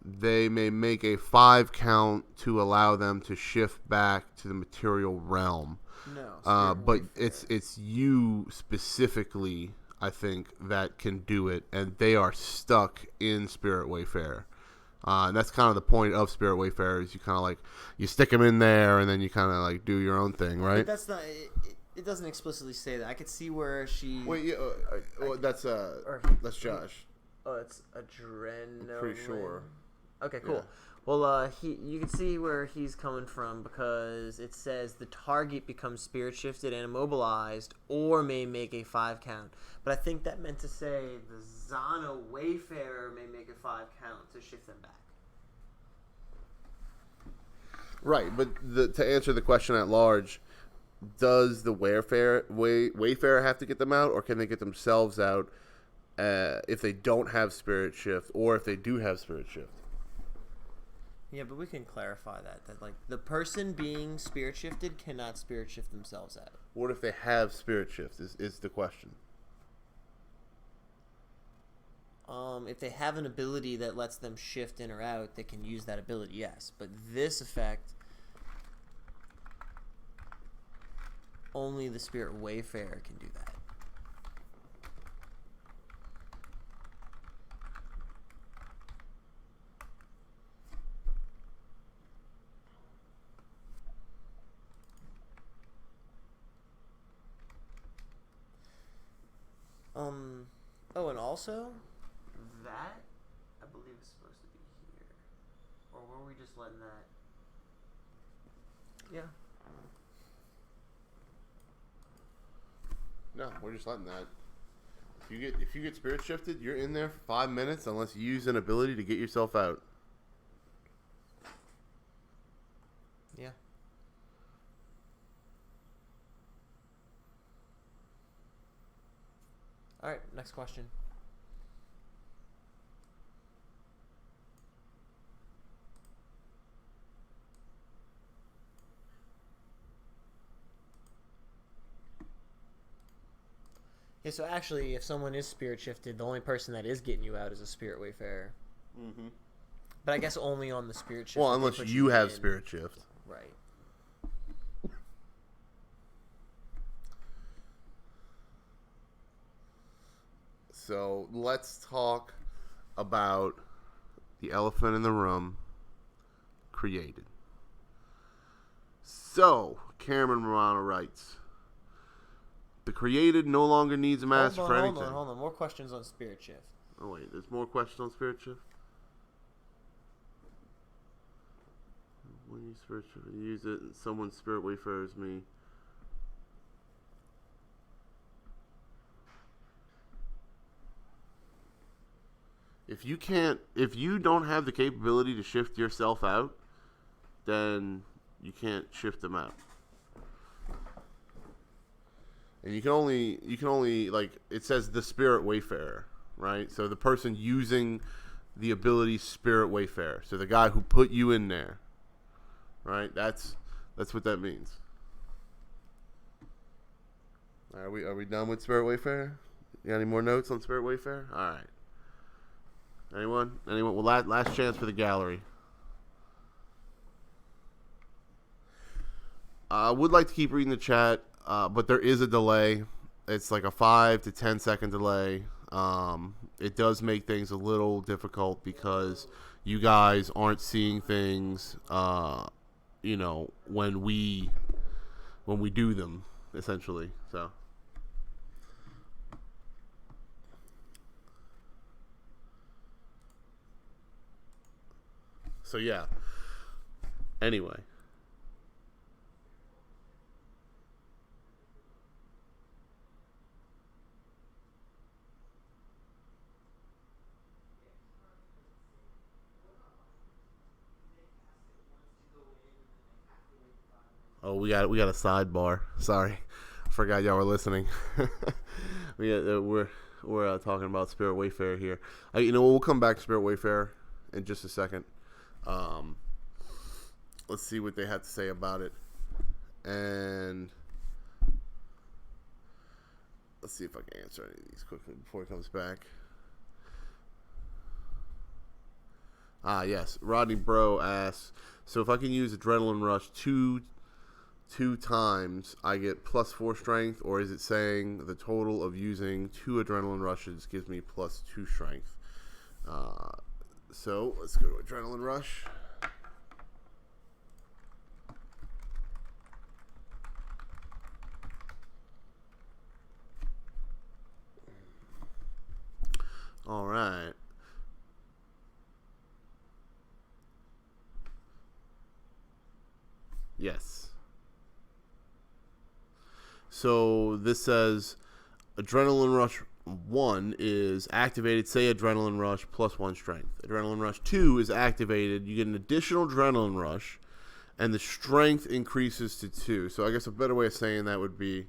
They may make a 5 count to allow them to shift back to the material realm. No, but it's you specifically, I think, that can do it, and they are stuck in Spirit Wayfarer. And that's kind of the point of Spirit Wayfarer, is you kind of like, you stick them in there, and then you kind of like do your own thing, right? But that's not. It doesn't explicitly say that. I could see where she. Wait, yeah, that's Josh. Oh, it's adrenaline. Pretty sure. Okay, cool. Yeah. Well, you can see where he's coming from, because it says the target becomes spirit shifted and immobilized, or may make a 5 count. But I think that meant to say the Zana Wayfarer may make a 5 count to shift them back. Right, but to answer the question at large, does the Wayfarer have to get them out, or can they get themselves out if they don't have spirit shift, or if they do have spirit shift? Yeah, but we can clarify that like the person being spirit shifted cannot spirit shift themselves out. What if they have spirit shift is the question. If they have an ability that lets them shift in or out, they can use that ability, yes. But this effect, only the Spirit Wayfarer can do that. Oh, and also, that, I believe, is supposed to be here. Or were we just letting that? Yeah. No, we're just letting that. If you get spirit shifted, you're in there for 5 minutes unless you use an ability to get yourself out. Yeah. All right, next question. Yeah, so actually, if someone is spirit shifted, the only person that is getting you out is a spirit wayfarer. Mm-hmm. But I guess only on the spirit shift. Well, that they unless put you have in. spirit shift. Right. So let's talk about the elephant in the room, created. So, Cameron Morano writes, the created no longer needs a master for anything. Hold on. More questions on spirit shift. Oh, wait. There's more questions on spirit shift? When you spirit shift, you use it and someone's spirit wayfarers me. If you don't have the capability to shift yourself out, then you can't shift them out. And you can only like, it says the spirit wayfarer, right? So the person using the ability spirit wayfarer. So the guy who put you in there, right? That's what that means. Are we done with spirit wayfarer? You got any more notes on spirit wayfarer? All right. Anyone? Well, last chance for the gallery. I would like to keep reading the chat, but there is a delay. It's like a 5 to 10 second delay. It does make things a little difficult because you guys aren't seeing things, when we do them, essentially. So yeah. Anyway. Oh, we got a sidebar. Sorry, I forgot y'all were listening. We're talking about Spirit Wayfarer here. We'll come back to Spirit Wayfarer in just a second. Let's see what they have to say about it, and let's see if I can answer any of these quickly before he comes back. Yes, Rodney Bro asks, so if I can use Adrenaline Rush two times, I get +4 strength, or is it saying the total of using 2 Adrenaline Rushes gives me +2 strength? So let's go to Adrenaline Rush. All right. Yes. So this says Adrenaline Rush 1 is activated, say Adrenaline Rush +1 strength. Adrenaline Rush 2 is activated, you get an additional Adrenaline Rush, and the strength increases to 2. So I guess a better way of saying that would be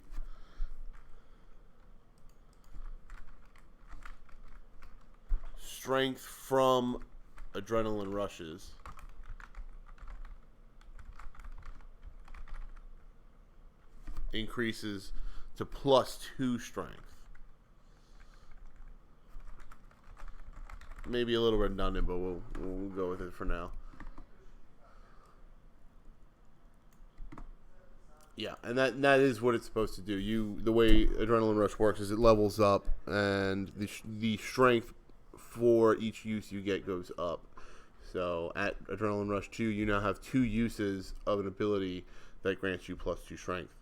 strength from Adrenaline Rushes increases to +2 strength. Maybe a little redundant, but we'll go with it for now. Yeah, and that is what it's supposed to do. The way Adrenaline Rush works is it levels up, and the strength for each use you get goes up. So at Adrenaline Rush 2, you now have 2 uses of an ability that grants you +2 strength.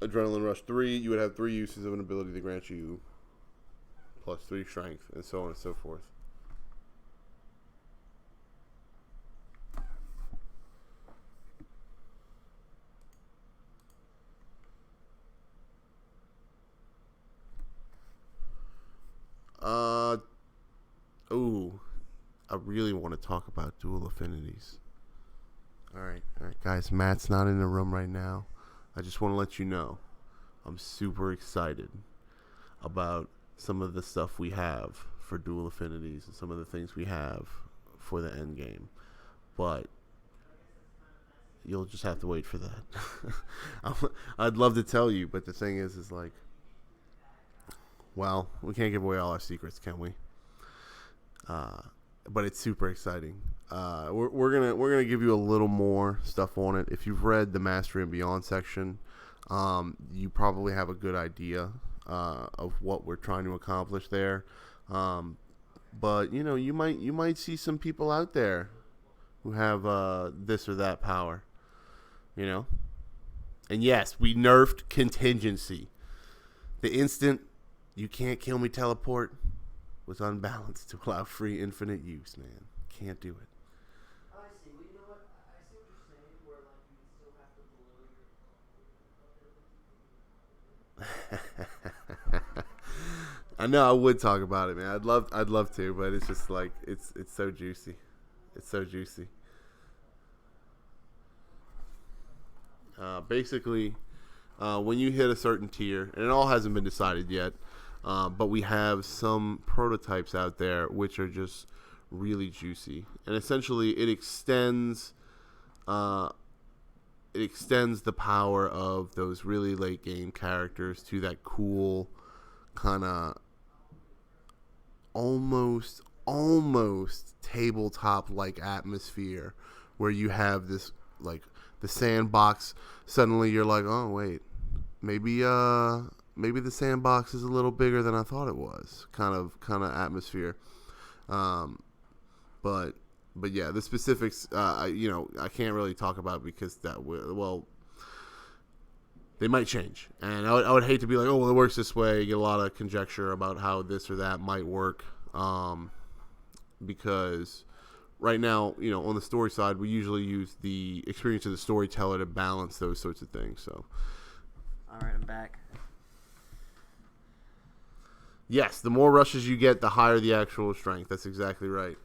Adrenaline Rush 3, you would have 3 uses of an ability that grants you +3 strength, and so on and so forth. I really want to talk about dual affinities. All right, guys. Matt's not in the room right now. I just want to let you know I'm super excited about some of the stuff we have for dual affinities and some of the things we have for the end game. But you'll just have to wait for that. I'd love to tell you, but the thing is like, Well, we can't give away all our secrets, can we? But it's super exciting. We're gonna give you a little more stuff on it. If you've read the Mastery and Beyond section, you probably have a good idea of what we're trying to accomplish there. But you might see some people out there who have this or that power. And yes, we nerfed contingency. The instant you can't kill me teleport was unbalanced to allow free infinite use, man. Can't do it. I see. Well, you know what? I see what you're saying, where like you still have to blow your I know I would talk about it, man. I'd love to, but it's just like it's so juicy. It's so juicy. Basically, when you hit a certain tier, and it all hasn't been decided yet, but we have some prototypes out there which are just really juicy, and essentially it extends the power of those really late game characters to that cool kind of almost tabletop like atmosphere where you have this like the sandbox. Suddenly you're like, oh wait, maybe the sandbox is a little bigger than I thought it was, kind of atmosphere. But yeah, the specifics I can't really talk about because they might change, and I would hate to be like, oh well, it works this way. You get a lot of conjecture about how this or that might work, because right now, on the story side, we usually use the experience of the storyteller to balance those sorts of things. So, all right, I'm back. Yes, the more rushes you get, the higher the actual strength. That's exactly right.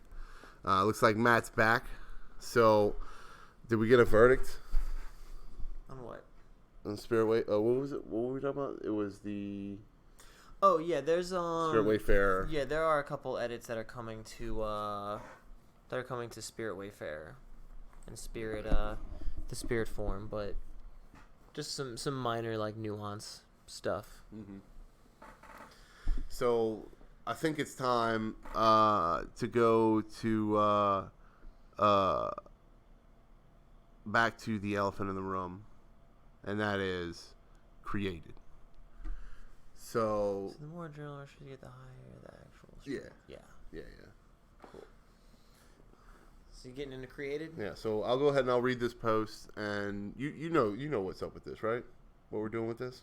Looks like Matt's back. So, did we get a verdict On what? on Spirit Way? Oh, what was it? What were we talking about? It was the Oh yeah, there's Spirit Wayfarer. Yeah, there are a couple edits that are coming to Spirit Wayfarer and Spirit the Spirit form, but just some minor like nuance stuff. Mm-hmm. So I think it's time to go to back to the elephant in the room, and that is created. So the more journal rushes you get, the higher the actual strength. Yeah. Cool. So you getting into created? Yeah. So I'll go ahead and I'll read this post, and you know what's up with this, right? What we're doing with this.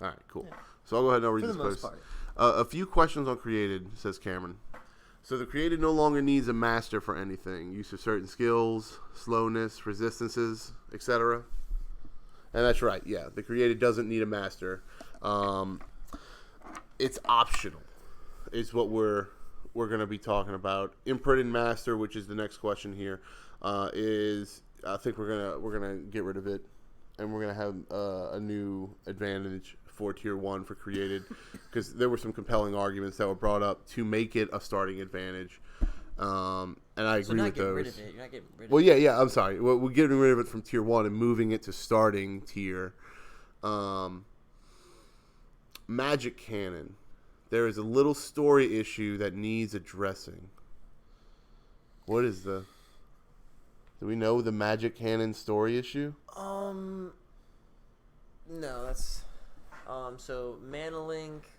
All right, cool. Yeah. So I'll go ahead and I'll read For this the most post. part. A few questions on created, says Cameron. So the created no longer needs a master for anything. Use of certain skills, slowness, resistances, etc. And that's right. Yeah, the created doesn't need a master. It's optional. Is what we're going to be talking about. Imprinted master, which is the next question here, is I think we're gonna get rid of it, and we're gonna have a new advantage for tier 1 for created, because there were some compelling arguments that were brought up to make it a starting advantage, and I agree with those. Rid of it. You're not getting rid of Well, it. yeah. I'm sorry. We're getting rid of it from tier 1 and moving it to starting tier. Magic canon. There is a little story issue that needs addressing. What is the? Do we know the magic canon story issue? No, that's so Mana Link.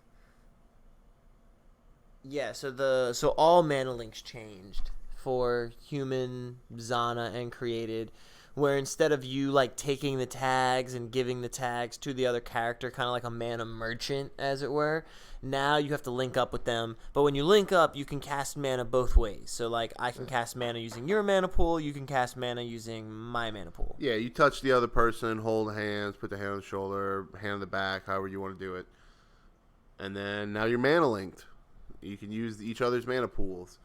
Yeah, so all Mana Links changed for human, Zana, and created, where instead of you like taking the tags and giving the tags to the other character, kind of like a mana merchant, as it were, now you have to link up with them. But when you link up, you can cast mana both ways. So like I can cast mana using your mana pool, you can cast mana using my mana pool. Yeah, you touch the other person, hold hands, put the hand on the shoulder, hand on the back, however you want to do it. And then now you're mana linked. You can use each other's mana pools.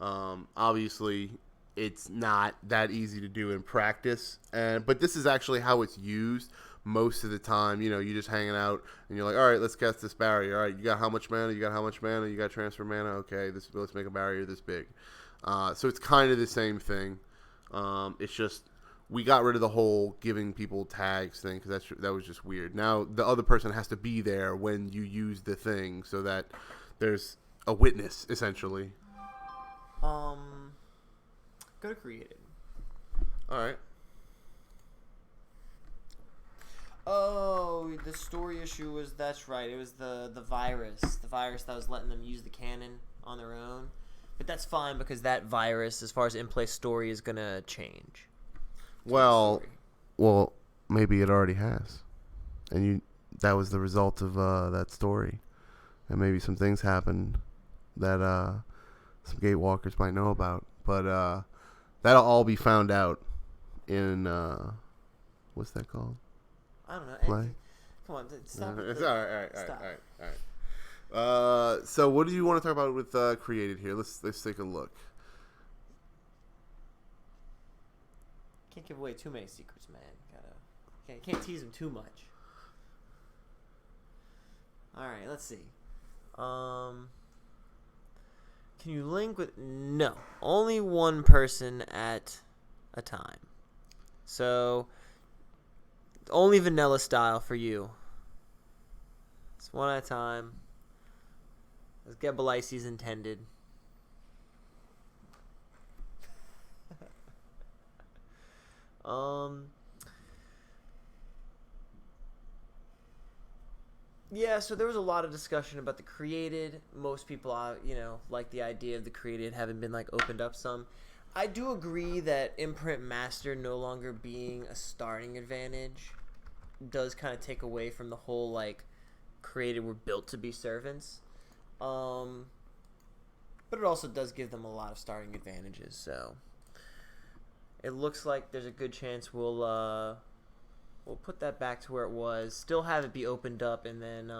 Obviously, it's not that easy to do in practice, but this is actually how it's used most of the time. You're just hanging out, and you're like, all right, let's cast this barrier. All right, you got how much mana? You got how much mana? You got transfer mana? Okay, let's make a barrier this big. So it's kind of the same thing. It's just we got rid of the whole giving people tags thing because that was just weird. Now the other person has to be there when you use the thing so that there's a witness, essentially. Go to created. All right. Oh, the story issue was, that's right. It was the virus that was letting them use the cannon on their own. But that's fine because that virus, as far as in-play story, is gonna change. Well, maybe it already has, and that was the result of that story, and maybe some things happened that some gatewalkers might know about, but that'll all be found out in what's that called? I don't know. Play. Come on, stop. It's all right. Stop. All right. So what do you want to talk about with created here? Let's take a look. Can't give away too many secrets, man. Can't tease them too much. All right, let's see. Can you link with? No, only one person at a time. So only vanilla style for you. It's one at a time. As Gebelices intended. Yeah, so there was a lot of discussion about the created. Most people, like the idea of the created having been opened up some. I do agree that imprint master no longer being a starting advantage does kind of take away from the whole created were built to be servants. But it also does give them a lot of starting advantages. So it looks like there's a good chance we'll put that back to where it was. Still have it be opened up, and then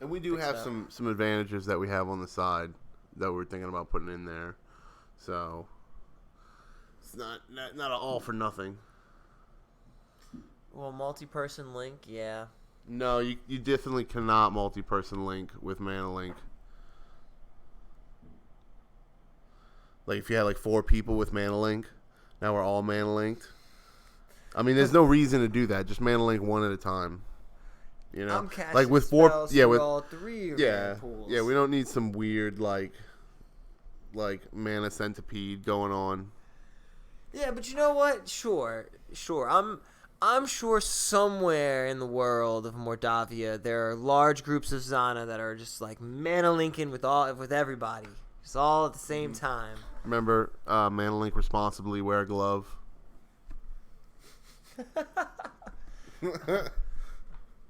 and we do have some advantages that we have on the side that we're thinking about putting in there. So it's not all for nothing. Well, multi-person link, yeah. No, you definitely cannot multi-person link with Mana Link. If you had 4 people with Mana Link, now we're all Mana Linked. I mean, there's no reason to do that. Just Mana Link one at a time. I'm casting with spells 4, with all 3 of your pools. Yeah, we don't need some weird mana centipede going on. Yeah, but you know what? Sure. I'm sure somewhere in the world of Mordavia there are large groups of Zana that are just Mana Linking with everybody, just all at the same time. Remember, Mana Link responsibly, wear a glove.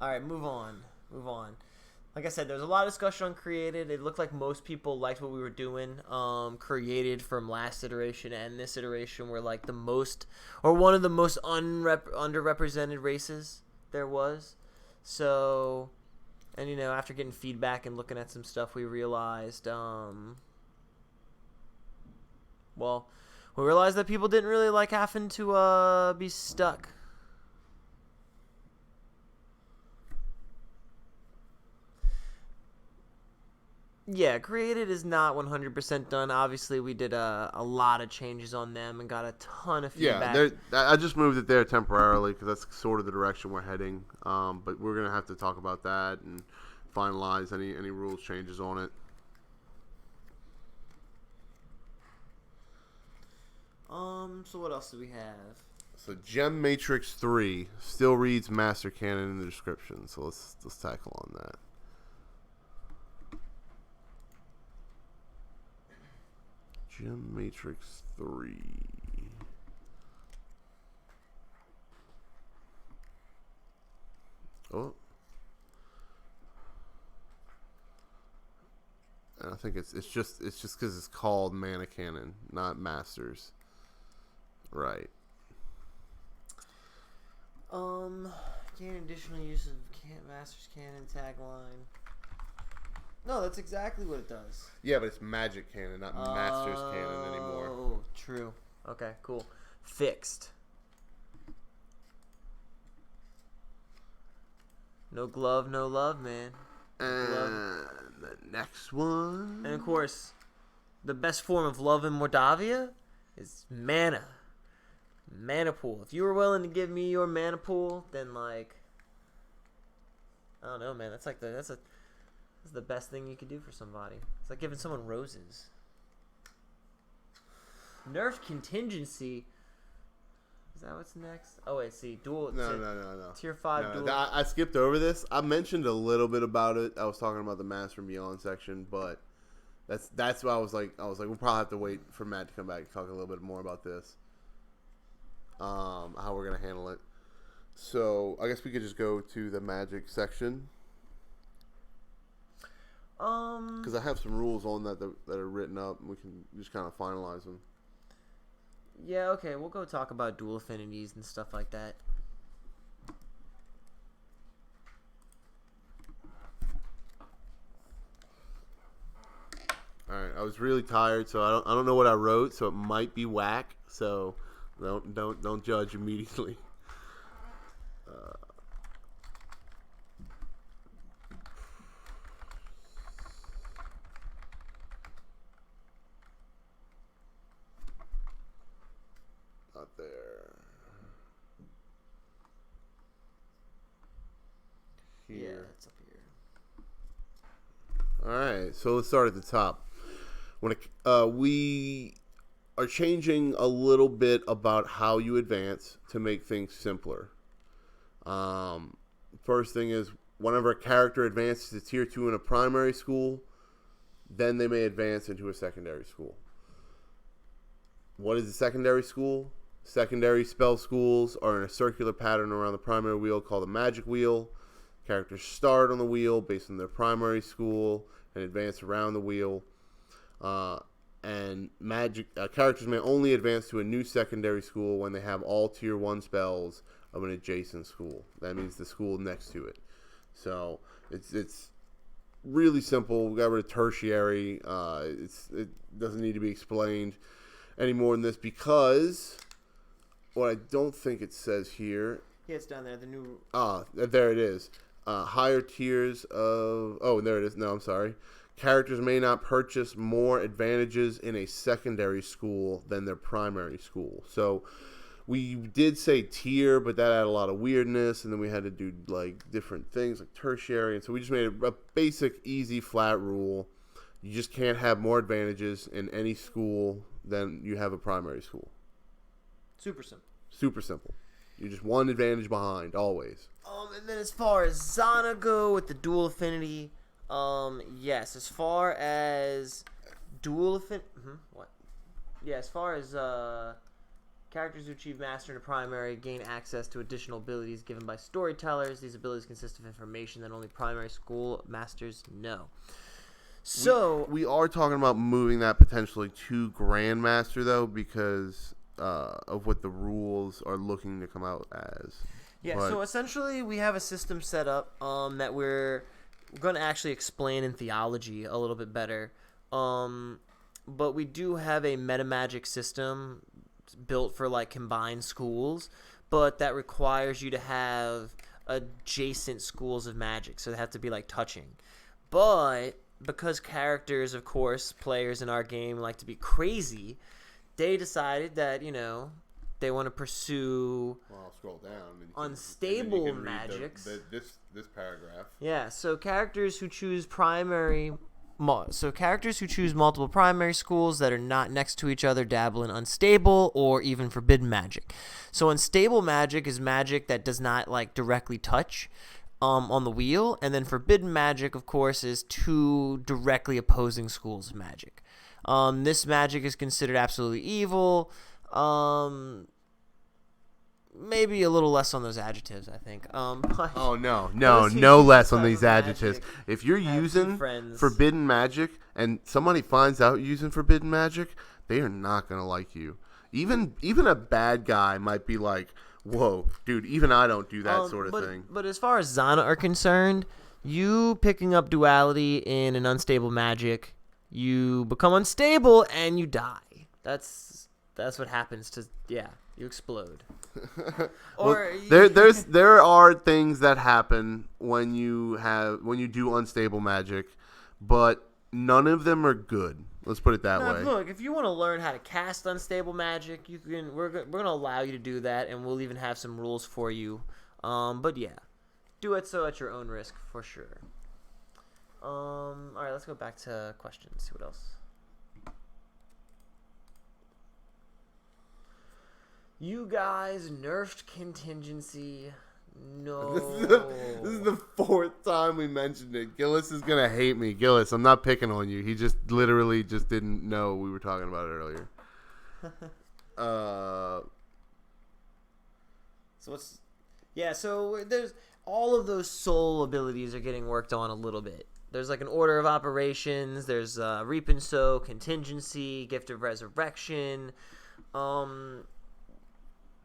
All right, move on. Like I said, there's a lot of discussion on created. It looked like most people liked what we were doing. Created from last iteration and this iteration were the most, or one of the most underrepresented races there was. So, and after getting feedback and looking at some stuff, we realized, we realized that people didn't really like having to be stuck. Yeah, created is not 100% done. Obviously, we did a lot of changes on them and got a ton of feedback. Yeah, I just moved it there temporarily because that's sort of the direction we're heading. But we're going to have to talk about that and finalize any rules changes on it. So what else do we have? So Gem Matrix 3 still reads Master Canon in the description. So let's tackle on that. Gem Matrix 3. Oh. And I think it's just because it's called Mana Cannon, not Masters. Right. Gain additional use of Masters Cannon tagline. No, that's exactly what it does. Yeah, but it's Magic Cannon, not Masters Cannon anymore. Oh, true. Okay, cool. Fixed. No glove, no love, man. And the next one. And of course, the best form of love in Mordavia is mana. Mana pool. If you were willing to give me your mana pool, then like, I don't know, man. That's the best thing you could do for somebody. It's like giving someone roses. Nerf contingency. Is that what's next? Oh wait, see, dual. No. Tier 5 dual. I skipped over this. I mentioned a little bit about it. I was talking about the Master and Beyond section, but that's why I was like, we'll probably have to wait for Matt to come back and talk a little bit more about this. How we're gonna handle it. So I guess we could just go to the Magic section. Because I have some rules on that are written up, and we can just kind of finalize them. Yeah, okay, we'll go talk about dual affinities and stuff like that. All right, I was really tired, so I don't know what I wrote, so it might be whack. So don't judge immediately. Not there. Here. Yeah, it's up here. All right, so let's start at the top. We are changing a little bit about how you advance to make things simpler. First thing is, whenever a character advances to Tier 2 in a primary school, then they may advance into a secondary school. What is a secondary school? Secondary spell schools are in a circular pattern around the primary wheel called a magic wheel. Characters start on the wheel based on their primary school and advance around the wheel. And characters may only advance to a new secondary school when they have all Tier 1 spells of an adjacent school. That means the school next to it. So it's really simple. We got rid of tertiary. It doesn't need to be explained any more than this, because what I don't think it says here. Yeah, it's down there. The new. There it is. Higher tiers of. Oh, there it is. No, I'm sorry. Characters may not purchase more advantages in a secondary school than their primary school. So we did say tier, but that had a lot of weirdness, and then we had to do like different things like tertiary, and so we just made a basic, easy, flat rule. You just can't have more advantages in any school than you have a primary school. Super simple. Super simple. You're just one advantage behind, always. And then as far as Zana go with the dual affinity, yes, as far as dual affinity, what? Yeah, as far as characters who achieve master in a primary gain access to additional abilities given by storytellers. These abilities consist of information that only primary school masters know. So we are talking about moving that potentially to Grandmaster, though, because of what the rules are looking to come out as. Yeah, so essentially we have a system set up that we're going to actually explain in theology a little bit better. But we do have a metamagic system built for like combined schools, but that requires you to have adjacent schools of magic, so they have to be like touching. But because characters, of course, players in our game like to be crazy, they decided that, they want to pursue I'll scroll down. Unstable magics. This paragraph. Yeah, so characters who choose multiple primary schools that are not next to each other dabble in unstable or even forbidden magic. So unstable magic is magic that does not like directly touch on the wheel, and then forbidden magic, of course, is two directly opposing schools of magic. This magic is considered absolutely evil. Maybe a little less on those adjectives, I think. No less on these adjectives. If you're using forbidden magic and somebody finds out you're using forbidden magic, they are not going to like you. Even a bad guy might be like, whoa, dude, even I don't do that sort of thing. But as far as Zana are concerned, you picking up duality in an unstable magic, you become unstable and you die. That's what happens to, you explode. There are things that happen when you do unstable magic, but none of them are good. Let's put it that Now, way. look, if you want to learn how to cast unstable magic, you can. We're gonna allow you to do that, and we'll even have some rules for you. But yeah, do it so at your own risk for sure. All right, let's go back to questions. See what else. You guys nerfed contingency. No. This is the fourth time we mentioned it. Gillis is gonna hate me. Gillis, I'm not picking on you. He just literally just didn't know we were talking about it earlier. So there's all of those soul abilities are getting worked on a little bit. There's like an order of operations. There's Reap and Sow, contingency, Gift of Resurrection.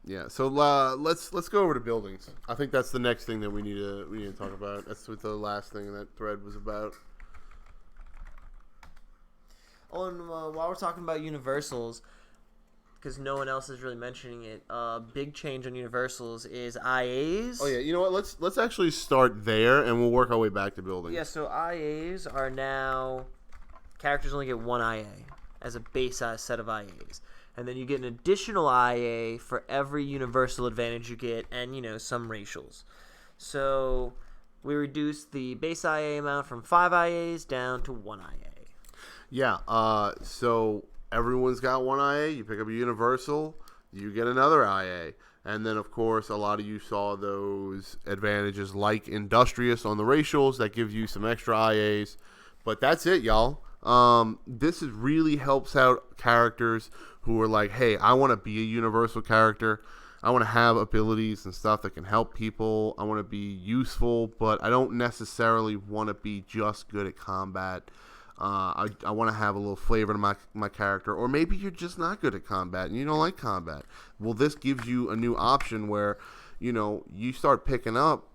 Yeah, so let's go over to buildings. I think that's the next thing that we need to talk about. That's what the last thing that thread was about. While we're talking about universals, because no one else is really mentioning it, big change on universals is IAs. Oh yeah, you know what? Let's actually start there, and we'll work our way back to buildings. Yeah, so IAs are now characters only get one IA as a base set of IAs. And then you get an additional IA for every universal advantage you get and, some racials. So we reduced the base IA amount from 5 IAs down to 1 IA. Yeah, so everyone's got one IA. You pick up a universal, you get another IA. And then, of course, a lot of you saw those advantages like Industrious on the racials that gives you some extra IAs. But that's it, y'all. This really helps out characters who are like, hey, I want to be a universal character. I want to have abilities and stuff that can help people. I want to be useful, but I don't necessarily want to be just good at combat. I want to have a little flavor to my character. Or maybe you're just not good at combat and you don't like combat. Well, this gives you a new option where, you start picking up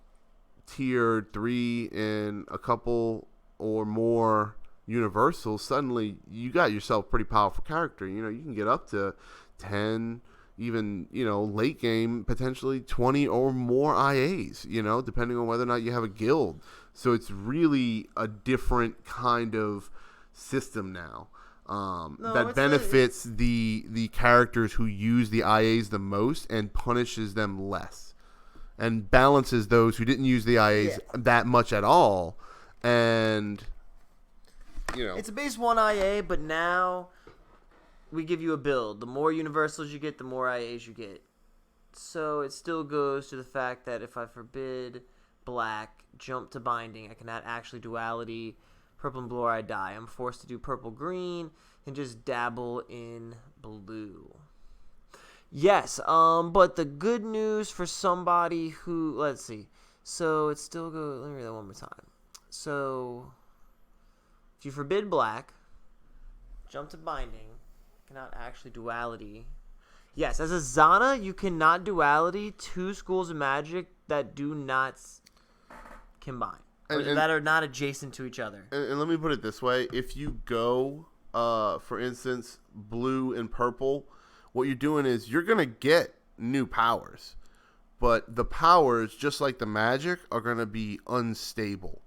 tier 3 in a couple or more universals. Suddenly you got yourself a pretty powerful character. You can get up to 10, even late game potentially 20 or more IAs, depending on whether or not you have a guild. So it's really a different kind of system now that benefits the characters who use the IAs the most and punishes them less, and balances those who didn't use the IAs that much at all. And it's a base 1 IA, but now we give you a build. The more universals you get, the more IAs you get. So it still goes to the fact that if I forbid black, jump to binding, I cannot actually duality, purple and blue, or I die. I'm forced to do purple-green and just dabble in blue. Yes, but the good news for somebody who, let's see. So it still goes, let me read that one more time. So if you forbid black, jump to binding, cannot actually duality. Yes, as a Zana, you cannot duality 2 schools of magic that do not combine, or that are not adjacent to each other. And let me put it this way. If you go, for instance, blue and purple, what you're doing is you're going to get new powers. But the powers, just like the magic, are going to be unstable.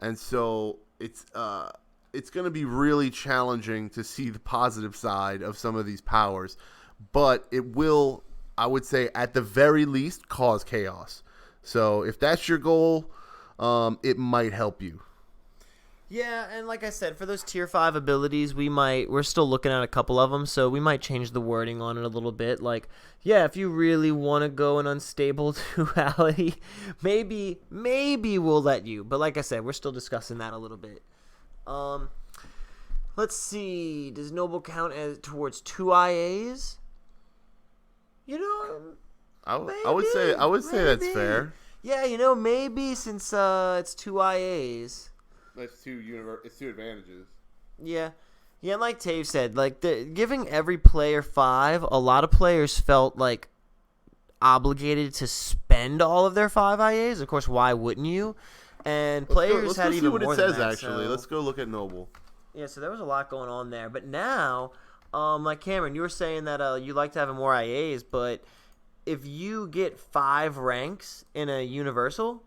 And so it's going to be really challenging to see the positive side of some of these powers. But it will, I would say, at the very least, cause chaos. So if that's your goal, it might help you. Yeah, and like I said, for those tier 5 abilities, we're still looking at a couple of them, so we might change the wording on it a little bit. Like, yeah, if you really want to go an unstable duality, maybe we'll let you. But like I said, we're still discussing that a little bit. Let's see. Does Noble count as towards 2 IAs? I would say that's fair. Yeah, maybe since it's 2 IAs. It's two advantages. Yeah, and like Tave said, like giving every player 5, a lot of players felt like obligated to spend all of their 5 IAs. Of course, why wouldn't you? And players had even more than that. Let's go see what it says, actually. Let's go look at Noble. Yeah, so there was a lot going on there. But now, like Cameron, you were saying that you like to have more IAs, but if you get 5 ranks in a universal,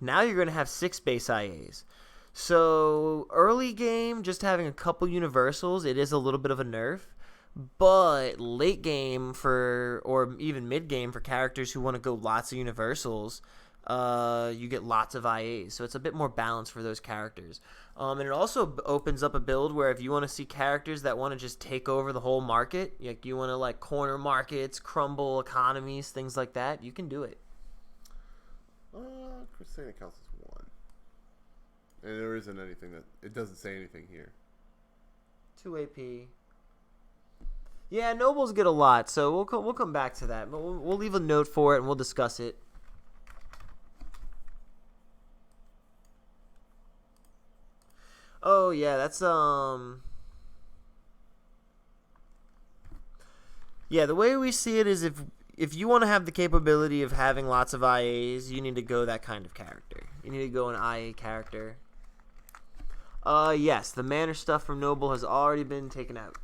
now you're going to have 6 base IAs. So early game, just having a couple universals, it is a little bit of a nerf. But late game or even mid game for characters who want to go lots of universals, you get lots of IAs. So it's a bit more balanced for those characters. And it also opens up a build where if you want to see characters that want to just take over the whole market, like you want to like corner markets, crumble economies, things like that, you can do it. Crusader counts as one. And there isn't anything it doesn't say anything here. 2 AP. Yeah, nobles get a lot, so we'll come back to that. But we'll leave a note for it and we'll discuss it. Oh yeah, that's yeah, the way we see it is if you want to have the capability of having lots of IAs, you need to go that kind of character. You need to go an IA character. Yes, the manor stuff from Noble has already been taken out.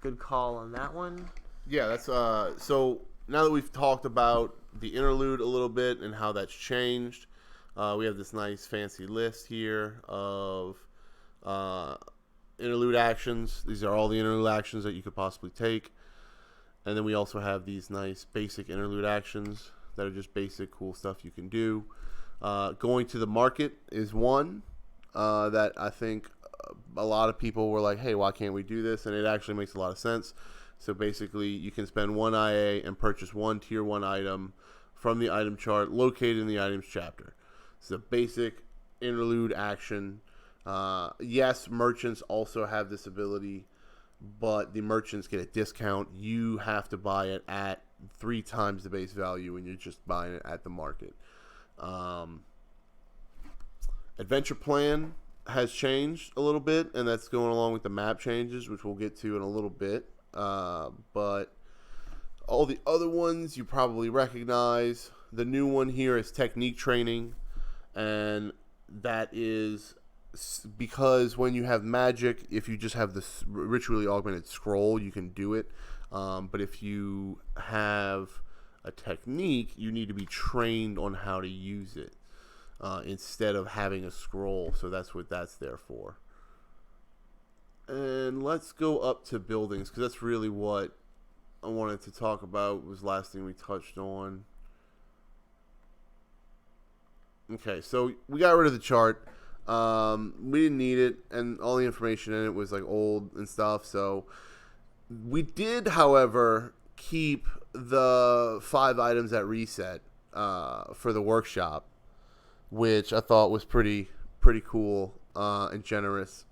Good call on that one. Yeah, that's so now that we've talked about the interlude a little bit and how that's changed, we have this nice fancy list here of interlude actions. These are all the interlude actions that you could possibly take. And then we also have these nice basic interlude actions that are just basic cool stuff you can do. Going to the market is one that I think a lot of people were like, hey, why can't we do this? And it actually makes a lot of sense. So basically, you can spend 1 IA and purchase 1 tier 1 item from the item chart located in the items chapter. It's a basic interlude action. Yes, merchants also have this ability, but the merchants get a discount. You have to buy it at 3 times the base value when you're just buying it at the market. Adventure plan has changed a little bit, and that's going along with the map changes, which we'll get to in a little bit. But all the other ones you probably recognize. The new one here is technique training, and that is because when you have magic, if you just have this ritually augmented scroll, you can do it. But if you have a technique, you need to be trained on how to use it instead of having a scroll. So that's what that's there for. And let's go up to buildings, because that's really what I wanted to talk about. Was the last thing we touched on. Okay, so we got rid of the chart. We didn't need it, and all the information in it was like old and stuff. So we did, however, keep the 5 items at reset for the workshop, which I thought was pretty cool and generous.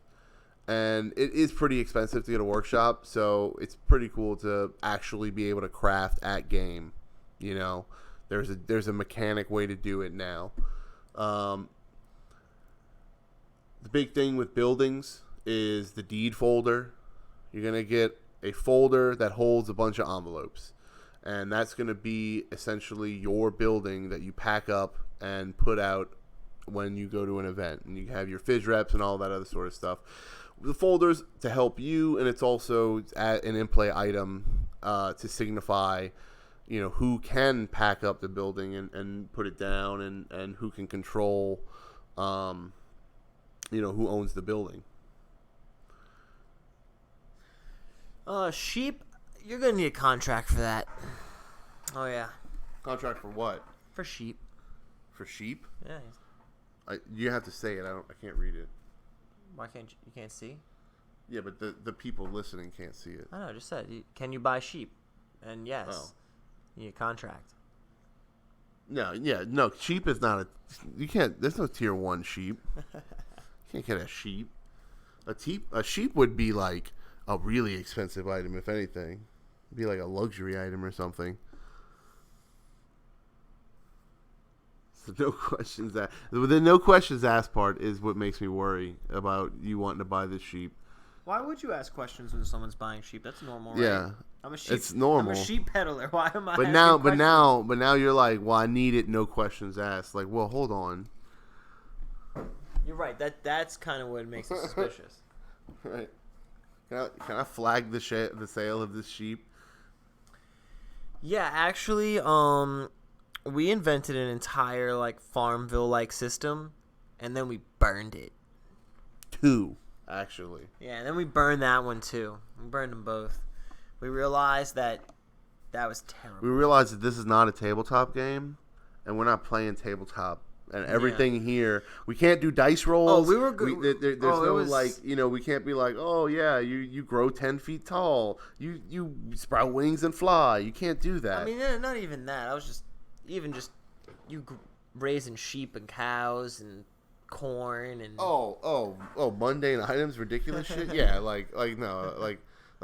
And it is pretty expensive to get a workshop, so it's pretty cool to actually be able to craft at game. You know, there's a mechanic way to do it now. The big thing with buildings is the deed folder. You're going to get a folder that holds a bunch of envelopes. And that's going to be essentially your building that you pack up and put out when you go to an event. And you have your fizz reps and all that other sort of stuff. The folders to help you, and it's also an in-play item to signify, you know, who can pack up the building and put it down, and who can control, you know, who owns the building. Sheep, you're gonna need a contract for that. Oh yeah, Contract for what? for sheep. For sheep? Yeah. You have to say it. I can't read it. Why can't you can't see? Yeah, but the people listening can't see it. I know. I just said, can you buy sheep? And yes, you need a contract. No. Sheep is not a. You can't. There's no tier 1 sheep. You can't get a sheep. A sheep would be like a really expensive item, if anything. It'd be like a luxury item or something. So no questions asked. The no questions asked part is what makes me worry about you wanting to buy this sheep. Why would you ask questions when someone's buying sheep? That's normal, right? Yeah, I'm a sheep. it's normal. I'm a sheep peddler. Why am I? But now you're like, well, I need it. No questions asked. Like, well, hold on. You're right. That's kind of what makes it suspicious. Right. Can I flag the sale of this sheep? Yeah, actually, we invented an entire like Farmville-like system and then we burned it. 2, actually. Yeah, and then we burned that one too. We burned them both. We realized that was terrible. We realized that this is not a tabletop game, and we're not playing tabletop. And everything here, we can't do dice rolls. Oh, we were good. There's no like, we can't be like, oh yeah, you grow 10 feet tall, you sprout wings and fly. You can't do that. I mean, not even that. I was just you raising sheep and cows and corn and mundane items, ridiculous shit. Yeah, like no, like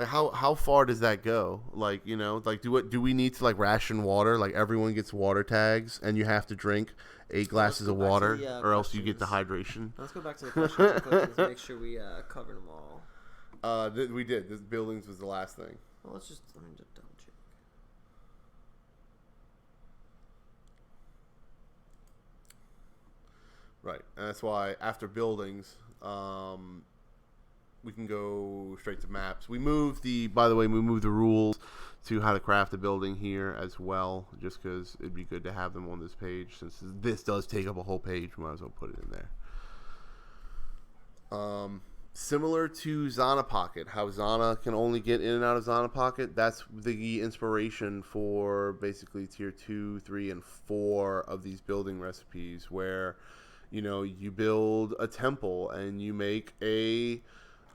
how far does that go? Like, do we need to like ration water? Like everyone gets water tags, and you have to drink 8 glasses of water, or else you get dehydration. Let's go back to the questions. Let's make sure we covered them all. We did. This buildings was the last thing. Well, let me just double check. Right, and that's why after buildings, we can go straight to maps. We moved the rules to how to craft a building here as well, just because it'd be good to have them on this page. Since this does take up a whole page, we might as well put it in there. Similar to Zana Pocket, how Zana can only get in and out of Zana Pocket, that's the inspiration for basically tier 2, 3, and 4 of these building recipes, where you build a temple and you make a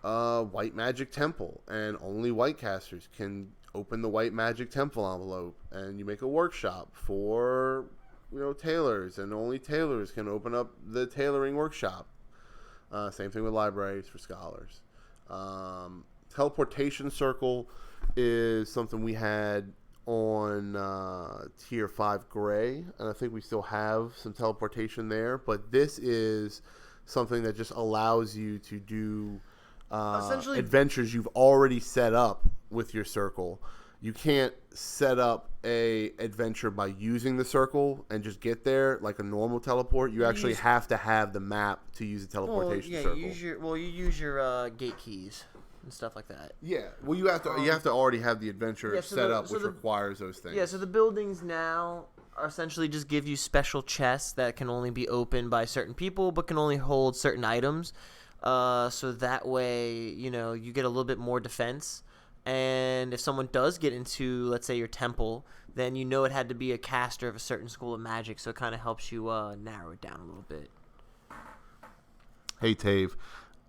white magic temple, and only white casters can open the white magic temple envelope. And you make a workshop for tailors, and only tailors can open up the tailoring workshop. Same thing with libraries for scholars. Teleportation circle is something we had on tier 5 gray, and I think we still have some teleportation there, but this is something that just allows you to do essentially adventures you've already set up with your circle. You can't set up a adventure by using the circle and just get there like a normal teleport. You actually have to have the map to use a teleportation circle. You use your gate keys and stuff like that. Yeah, well, you have to already have the adventure set up, which requires those things. Yeah, so the buildings now essentially just give you special chests that can only be opened by certain people, but can only hold certain items. So that way, you get a little bit more defense. And if someone does get into, let's say, your temple, then it had to be a caster of a certain school of magic. So it kind of helps you narrow it down a little bit. Hey, Tave,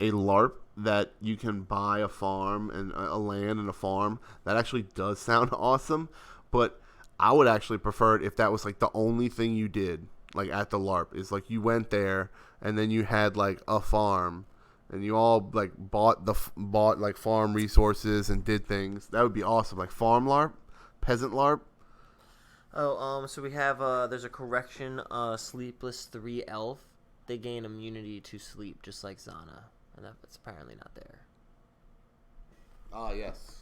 a LARP that you can buy a farm and a land and a farm, that actually does sound awesome. But I would actually prefer it if that was like the only thing you did, like at the LARP, is like you went there and then you had like a farm. And you all like bought like farm resources and did things. That would be awesome. Like farm LARP, peasant LARP. Oh, so we have there's a correction. Sleepless 3 elf. They gain immunity to sleep, just like Zana, and that's apparently not there. Ah, yes.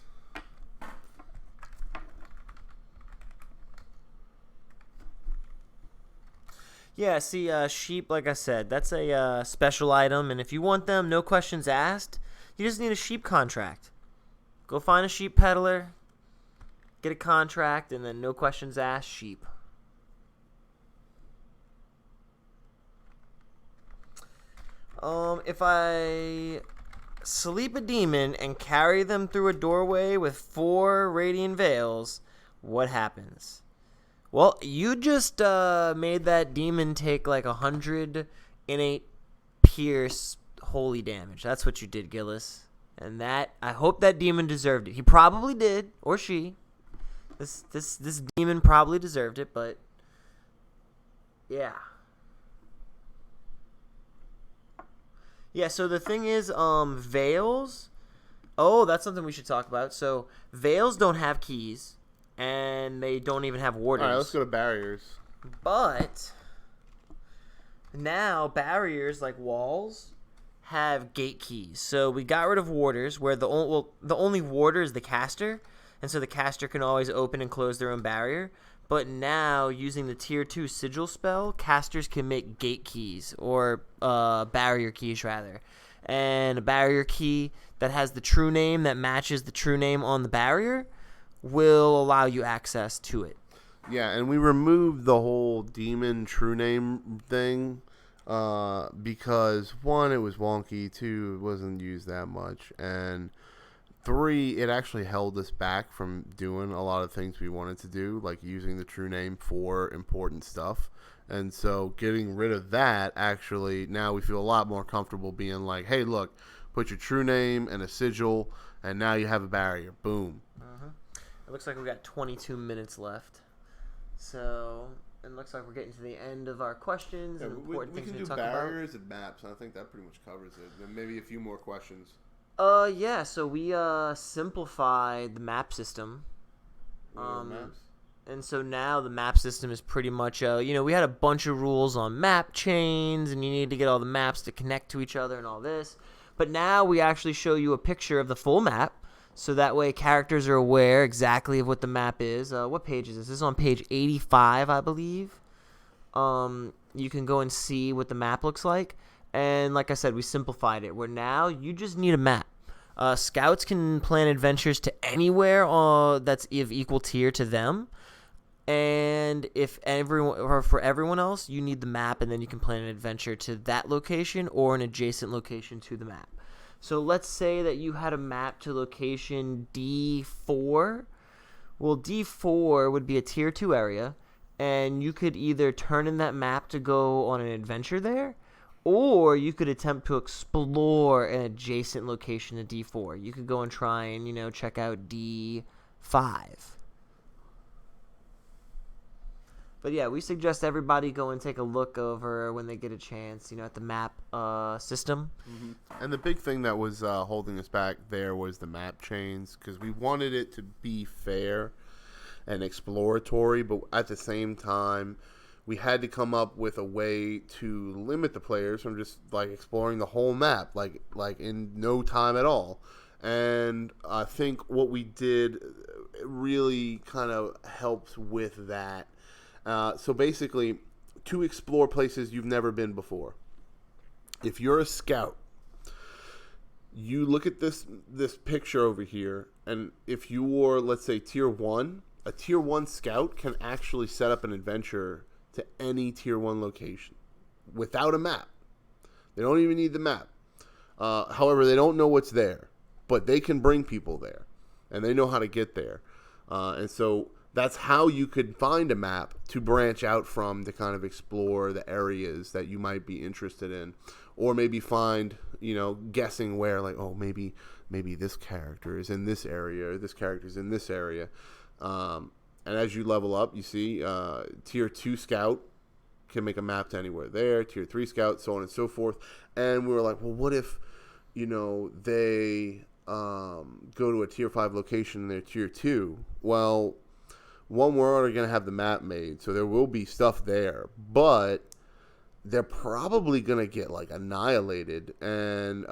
Yeah, see, sheep, like I said, that's a special item, and if you want them, no questions asked, you just need a sheep contract. Go find a sheep peddler, get a contract, and then no questions asked, sheep. If I sleep a demon and carry them through a doorway with 4 radiant veils, what happens? Well, you just made that demon take like 100 innate pierce holy damage. That's what you did, Gillis. And I hope that demon deserved it. He probably did, or she. This demon probably deserved it, but yeah. Yeah, so the thing is, veils. Oh, that's something we should talk about. So veils don't have keys. And they don't even have warders. All right, let's go to barriers. But now barriers like walls have gate keys. So we got rid of warders, where the only warder is the caster, and so the caster can always open and close their own barrier. But now, using the tier 2 sigil spell, casters can make gate keys, or barrier keys rather. And a barrier key that has the true name that matches the true name on the barrier will allow you access to it. Yeah, and we removed the whole demon true name thing because one, it was wonky, two, it wasn't used that much, and three, it actually held us back from doing a lot of things we wanted to do, like using the true name for important stuff. And so getting rid of that, actually, now we feel a lot more comfortable being like, hey, look, put your true name and a sigil, and now you have a barrier. Boom. It looks like we got 22 minutes left. So it looks like we're getting to the end of our questions and important things to talk about. We can do barriers and maps, and I think that pretty much covers it. And maybe a few more questions. Yeah, so we simplified the map system. Maps? And so now the map system is pretty much, we had a bunch of rules on map chains, and you need to get all the maps to connect to each other and all this. But now we actually show you a picture of the full map, so that way characters are aware exactly of what the map is. What page is this? This is on page 85, I believe. You can go and see what the map looks like. And like I said, we simplified it, where now you just need a map. Scouts can plan adventures to anywhere that's of equal tier to them. And if everyone, or for everyone else, you need the map, and then you can plan an adventure to that location or an adjacent location to the map. So let's say that you had a map to location D4. Well, D4 would be a tier 2 area, and you could either turn in that map to go on an adventure there, or you could attempt to explore an adjacent location to D4. You could go and try and, check out D5. But yeah, we suggest everybody go and take a look over when they get a chance, at the map system. Mm-hmm. And the big thing that was holding us back there was the map chains, because we wanted it to be fair and exploratory, but at the same time, we had to come up with a way to limit the players from just like exploring the whole map, like in no time at all. And I think what we did really kind of helps with that. So basically, to explore places you've never been before. If you're a scout, you look at this picture over here, and if you're, let's say, tier 1, a tier 1 scout can actually set up an adventure to any tier 1 location without a map. They don't even need the map. However, they don't know what's there, but they can bring people there, and they know how to get there. And so that's how you could find a map to branch out from to kind of explore the areas that you might be interested in, or maybe find, guessing where, like, oh, maybe this character is in this area, or this character is in this area. And as you level up, you see tier 2 scout can make a map to anywhere there, tier 3 scout, so on and so forth. And we were like, well, what if, they go to a tier 5 location and they're tier 2? Well, one, we're already going to have the map made, so there will be stuff there, but they're probably going to get like annihilated. And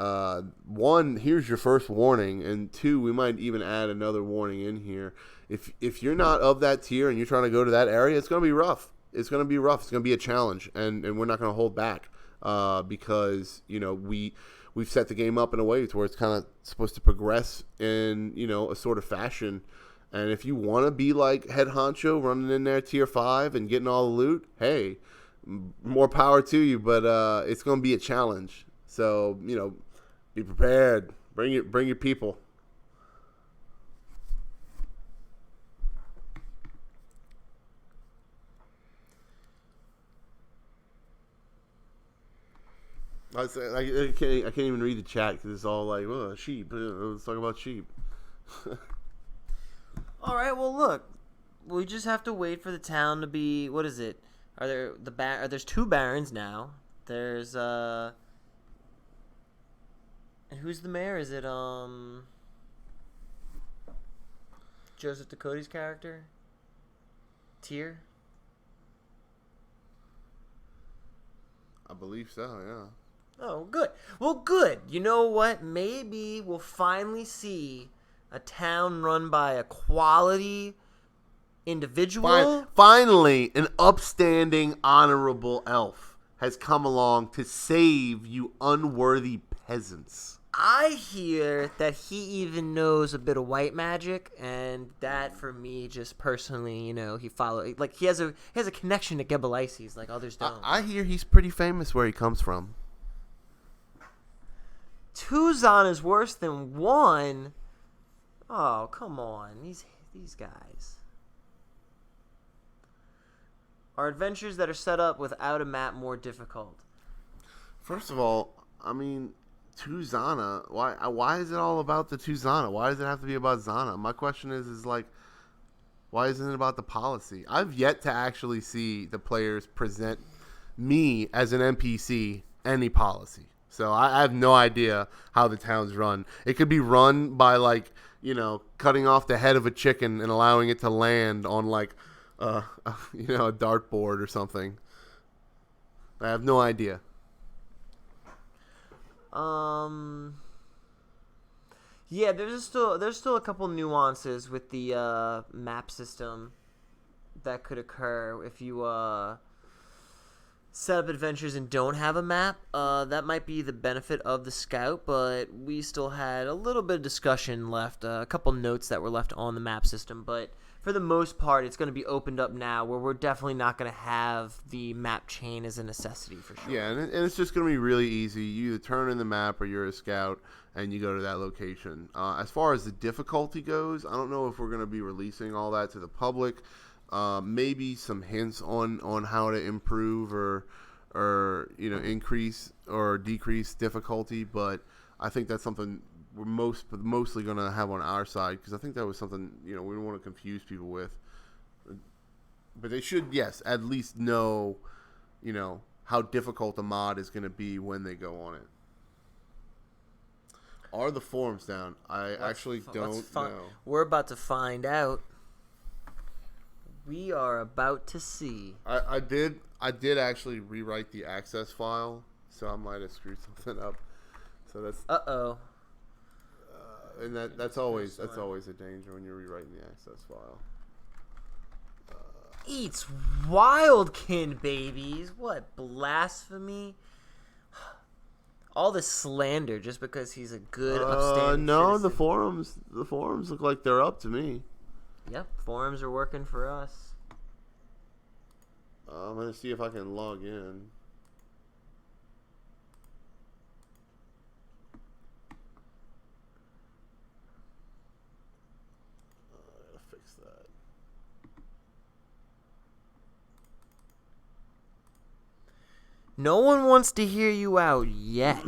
one, here's your first warning, and two, we might even add another warning in here. If you're not of that tier and you're trying to go to that area, it's going to be rough. It's going to be rough. It's going to be a challenge, and we're not going to hold back because we've set the game up in a way to where it's kind of supposed to progress in a sort of fashion. And if you want to be like head honcho running in there tier 5 and getting all the loot, hey, more power to you. But it's going to be a challenge. So, be prepared. Bring your people. I can't even read the chat because it's all like, oh, sheep. Let's talk about sheep. All right, well, look, we just have to wait for the town to be, what is it? There's 2 barons now. There's, and who's the mayor? Is it, Joseph Ducote's character? Tyr? I believe so, yeah. Oh, good. Well, good. You know what? Maybe we'll finally see a town run by a quality individual. Finally, an upstanding, honorable elf has come along to save you unworthy peasants. I hear that he even knows a bit of white magic, and that for me, just personally, he has a connection to Gebelices like others don't. I hear he's pretty famous where he comes from. 2 Zana is worse than 1. Oh, come on, these guys. Are adventures that are set up without a map more difficult? First of all, I mean, 2 Zana. Why is it all about the 2 Zana? Why does it have to be about Zana? My question is like, why isn't it about the policy? I've yet to actually see the players present me as an NPC any policy. So I have no idea how the town's run. It could be run by cutting off the head of a chicken and allowing it to land on a dartboard or something. I have no idea. Yeah, there's still a couple nuances with the map system that could occur if you set up adventures and don't have a map. That might be the benefit of the scout, but we still had a little bit of discussion left, a couple notes that were left on the map system, but for the most part, it's going to be opened up now where we're definitely not going to have the map chain as a necessity for sure. Yeah, and it's just going to be really easy. You either turn in the map or you're a scout and you go to that location. As far as the difficulty goes, I don't know if we're going to be releasing all that to the public. Maybe some hints on how to improve or increase or decrease difficulty, but I think that's something we're mostly going to have on our side, because I think that was something we don't want to confuse people with. But they should, yes, at least know how difficult the mod is going to be when they go on it. Are the forums down? I actually don't know. We're about to find out. We are about to see. I did actually rewrite the access file, so I might have screwed something up. So that's and that's always a danger when you're rewriting the access file. Eats Wildkin babies. What blasphemy! All this slander just because he's a good upstanding no, citizen. the forums look like they're up to me. Yep, forums are working for us. I'm gonna see if I can log in. I gotta fix that. No one wants to hear you out yet.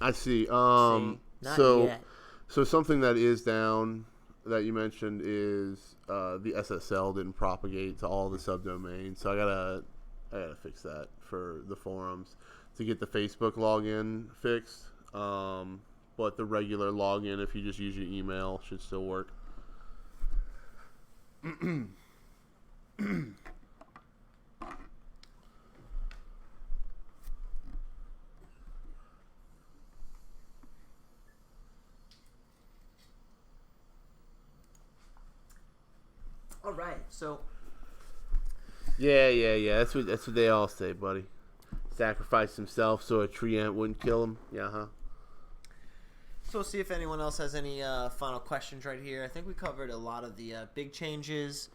I see. Not yet. So something that is down that you mentioned is the SSL didn't propagate to all the subdomains. So I gotta fix that for the forums to get the Facebook login fixed. But the regular login, if you just use your email, should still work. All right, so Yeah. That's what they all say, buddy. Sacrifice himself so a tree ant wouldn't kill him. Yeah, huh? So we'll see if anyone else has any final questions right here. I think we covered a lot of the big changes.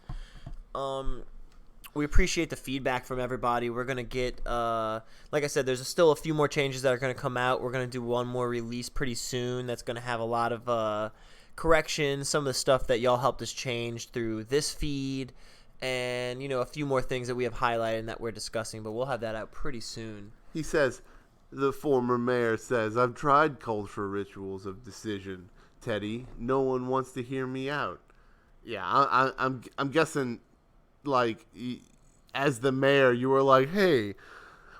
We appreciate the feedback from everybody. We're going to get, like I said, there's still a few more changes that are going to come out. We're going to do one more release pretty soon that's going to have a lot of corrections, some of the stuff that y'all helped us change through this feed, and, a few more things that we have highlighted and that we're discussing, but we'll have that out pretty soon. He says, the former mayor says, I've tried cultural rituals of decision, Teddy. No one wants to hear me out. Yeah, I'm guessing, as the mayor, you were like, hey,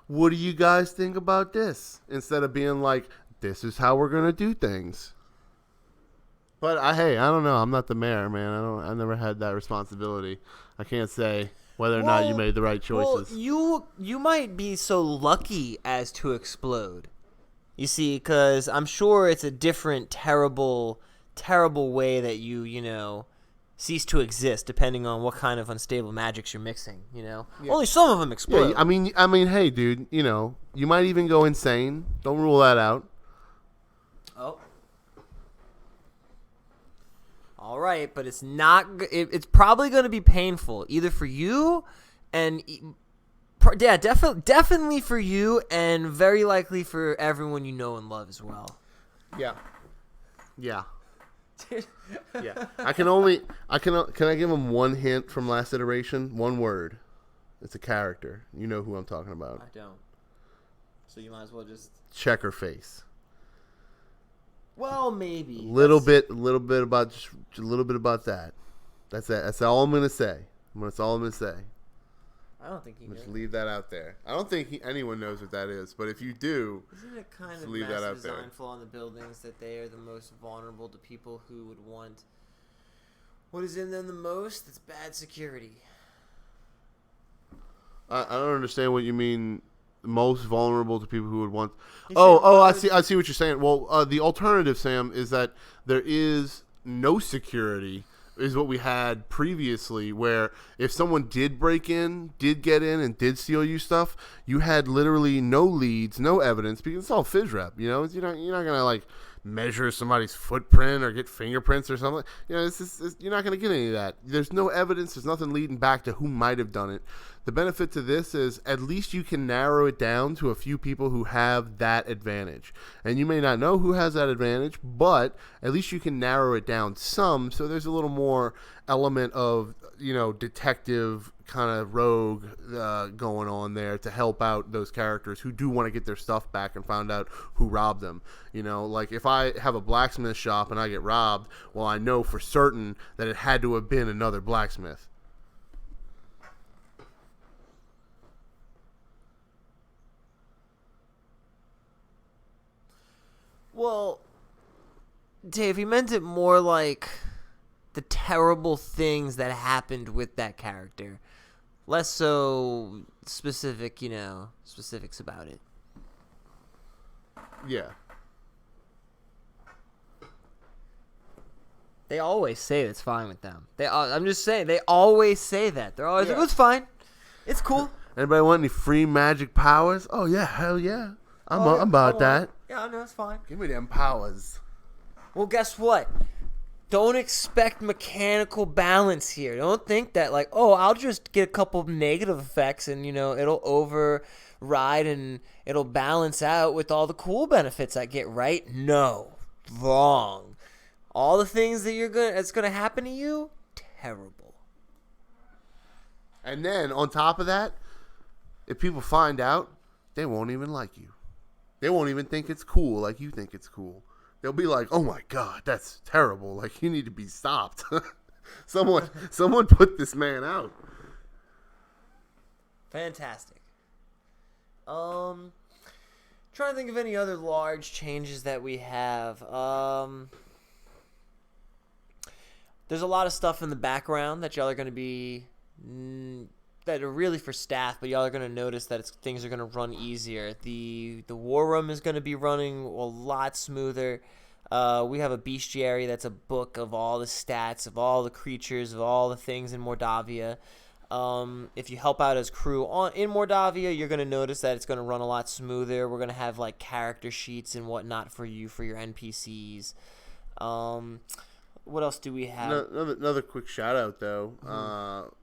what do you guys think about this? Instead of being like, this is how we're going to do things. But, I don't know. I'm not the mayor, man. I never had that responsibility. I can't say whether or not you made the right choices. Well, you might be so lucky as to explode. You see, because I'm sure it's a different, terrible, terrible way that you cease to exist, depending on what kind of unstable magics you're mixing. Yeah. Only some of them explode. Yeah, I mean, hey, dude. You might even go insane. Don't rule that out. Oh, All right, but it's not. It's probably going to be painful, either for you, and definitely for you, and very likely for everyone you know and love as well. Yeah. Yeah. Yeah. Can I give him one hint from last iteration? One word. It's a character. You know who I'm talking about. I don't. So you might as well just Checker face. Well, maybe. A little bit about that. That's it. That's all I'm gonna say. That's all I'm gonna say. I don't think he knows. Just leave that out there. I don't think anyone knows what that is, but if you do, isn't it kind of leave that massive out there. design flaw in the buildings that they are the most vulnerable to people who would want what is in them the most? It's bad security. I don't understand what you mean. Most vulnerable to people who would want. I see what you're saying. Well, the alternative, Sam, is that there is no security. Is what we had previously, where if someone did break in, did get in, and did steal you stuff, you had literally no leads, no evidence, because it's all phys rep. You know, you're not gonna like measure somebody's footprint or get fingerprints or something. You know, you're not gonna get any of that. There's no evidence. There's nothing leading back to who might have done it. The benefit to this is at least you can narrow it down to a few people who have that advantage. And you may not know who has that advantage, but at least you can narrow it down some, so there's a little more element of, detective kind of rogue going on there to help out those characters who do want to get their stuff back and find out who robbed them. Like if I have a blacksmith shop and I get robbed, well, I know for certain that it had to have been another blacksmith. Well, Dave, he meant it more like the terrible things that happened with that character. Less so specifics about it. Yeah. They always say it's fine with them. I'm just saying, they always say that. They're always like, it's fine. It's cool. Anybody want any free magic powers? Oh, yeah, hell yeah. I'm about that. Yeah, no, it's fine. Give me them powers. Well, guess what? Don't expect mechanical balance here. Don't think that, like, I'll just get a couple of negative effects and, it'll override and it'll balance out with all the cool benefits I get, right? No. Wrong. All the things that's going to happen to you, terrible. And then, on top of that, if people find out, they won't even like you. They won't even think it's cool like you think it's cool. They'll be like, "Oh my God, that's terrible! Like you need to be stopped." someone put this man out. Fantastic. Trying to think of any other large changes that we have. There's a lot of stuff in the background that y'all are going to be that are really for staff, but y'all are going to notice that things are going to run easier. The war room is going to be running a lot smoother. We have a bestiary that's a book of all the stats, of all the creatures, of all the things in Mordavia. If you help out as crew in Mordavia, you're going to notice that it's going to run a lot smoother. We're going to have like character sheets and whatnot for your NPCs. What else do we have? Another quick shout out though.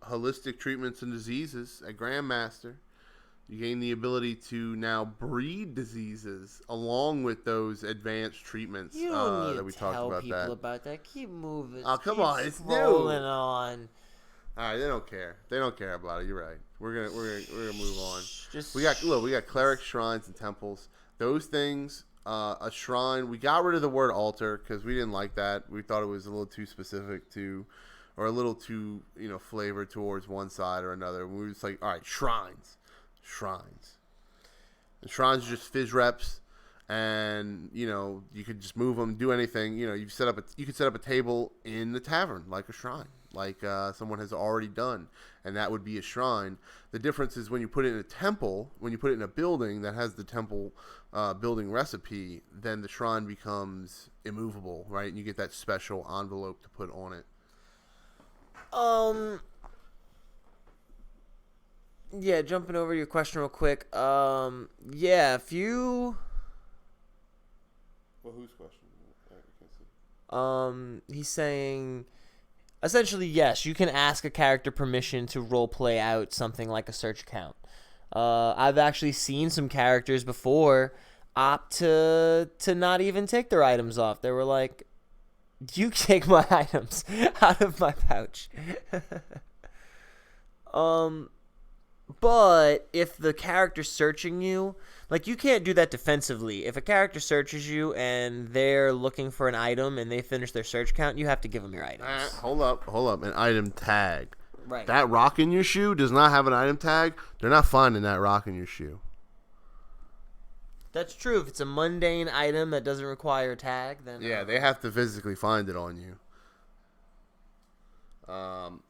Holistic treatments and diseases at Grandmaster. You gain the ability to now breed diseases along with those advanced treatments you don't need that we to talked tell about. people about that. Keep moving. Oh, come on, it's new. Rolling on. All right, they don't care. They don't care about it. You're right. We're gonna move on. We got cleric shrines and temples. Those things. A shrine. We got rid of the word altar because we didn't like that. We thought it was a little too specific to, or a little too flavored towards one side or another. We were just like, all right, shrines. And shrines are just phys reps, and you could just move them, do anything. You could set up a table in the tavern like a shrine, like someone has already done, and that would be a shrine. The difference is when you put it in a temple, when you put it in a building that has the temple building recipe, then the shrine becomes immovable, right? And you get that special envelope to put on it. Yeah, jumping over your question real quick. Yeah, if you... Well, whose question? He's saying, essentially, yes, you can ask a character permission to role play out something like a search account. I've actually seen some characters before opt to not even take their items off. They were like, "You take my items out of my pouch." But if the character's searching you, like, you can't do that defensively. If a character searches you and they're looking for an item and they finish their search count, you have to give them your items. Hold up. An item tag. Right. That rock in your shoe does not have an item tag. They're not finding that rock in your shoe. That's true. If it's a mundane item that doesn't require a tag, then... Yeah, they have to physically find it on you.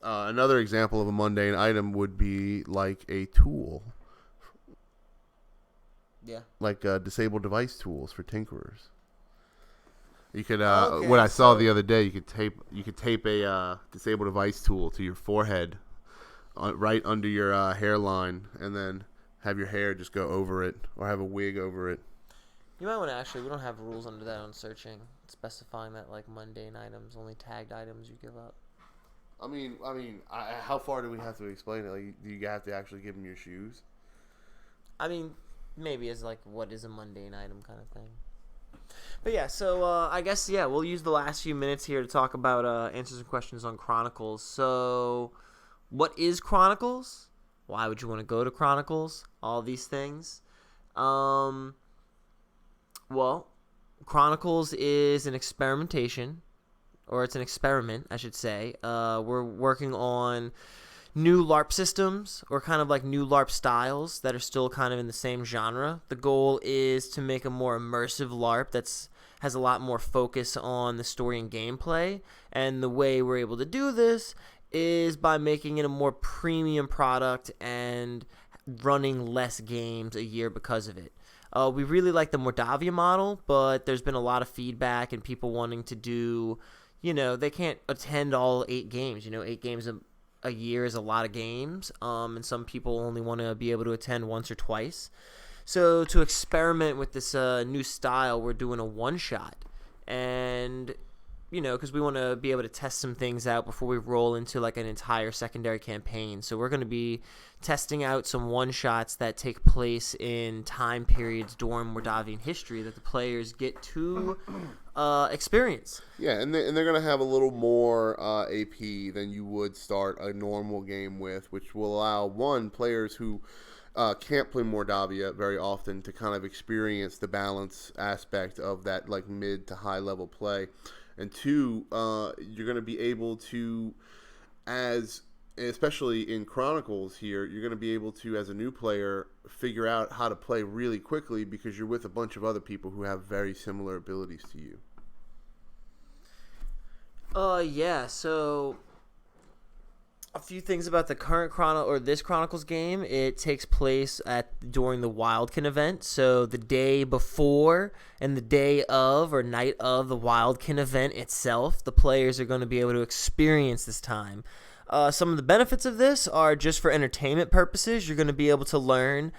Another example of a mundane item would be like a tool. Yeah. Like disabled device tools for tinkerers. You could Okay, what I saw the other day, you could tape a disabled device tool to your forehead, right under your hairline, and then have your hair just go over it, or have a wig over it. You might want to we don't have rules under that on searching, specifying that, like, mundane items, only tagged items you give up. I mean, how far do we have to explain it? Like, do you have to actually give them your shoes? I mean, maybe as, like, what is a mundane item kind of thing. But yeah, so I guess, yeah, we'll use the last few minutes here to talk about answer some questions on Chronicles. So, what is Chronicles? Why would you want to go to Chronicles? All these things. Well, Chronicles is an experimentation, or it's an experiment, I should say. We're working on new LARP systems, or kind of like new LARP styles that are still kind of in the same genre. The goal is to make a more immersive LARP that's has a lot more focus on the story and gameplay, and the way we're able to do this is by making it a more premium product and running less games a year because of it. We really like the Mordavia model, but there's been a lot of feedback and people wanting to do, they can't attend all 8 games. 8 games a year is a lot of games, and some people only want to be able to attend once or twice. So to experiment with this new style, we're doing a one-shot, and because we want to be able to test some things out before we roll into like an entire secondary campaign. So we're going to be testing out some one-shots that take place in time periods during Mordavian history that the players get to experience. Yeah, and they're going to have a little more AP than you would start a normal game with, which will allow, players who can't play Mordavia very often to kind of experience the balance aspect of that, like, mid to high level play. And 2, you're going to be able to, especially in Chronicles here, you're going to be able to, as a new player, figure out how to play really quickly because you're with a bunch of other people who have very similar abilities to you. Yeah, so a few things about the current this Chronicles game. It takes place during the Wildkin event. So the day before and the day of or night of the Wildkin event itself, the players are going to be able to experience this time. Some of the benefits of this are just for entertainment purposes. You're going to be able to learn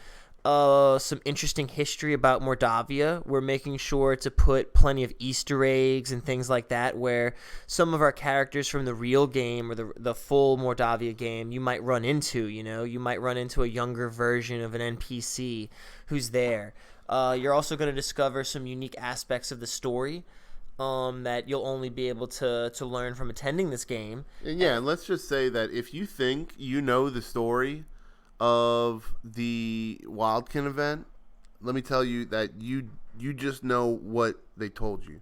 some interesting history about Mordavia. We're making sure to put plenty of Easter eggs and things like that, where some of our characters from the real game or the full Mordavia game you might run into. You might run into a younger version of an NPC who's there. You're also going to discover some unique aspects of the story that you'll only be able to learn from attending this game. And let's just say that if you think you know the story of the Wildkin event, let me tell you that you just know what they told you.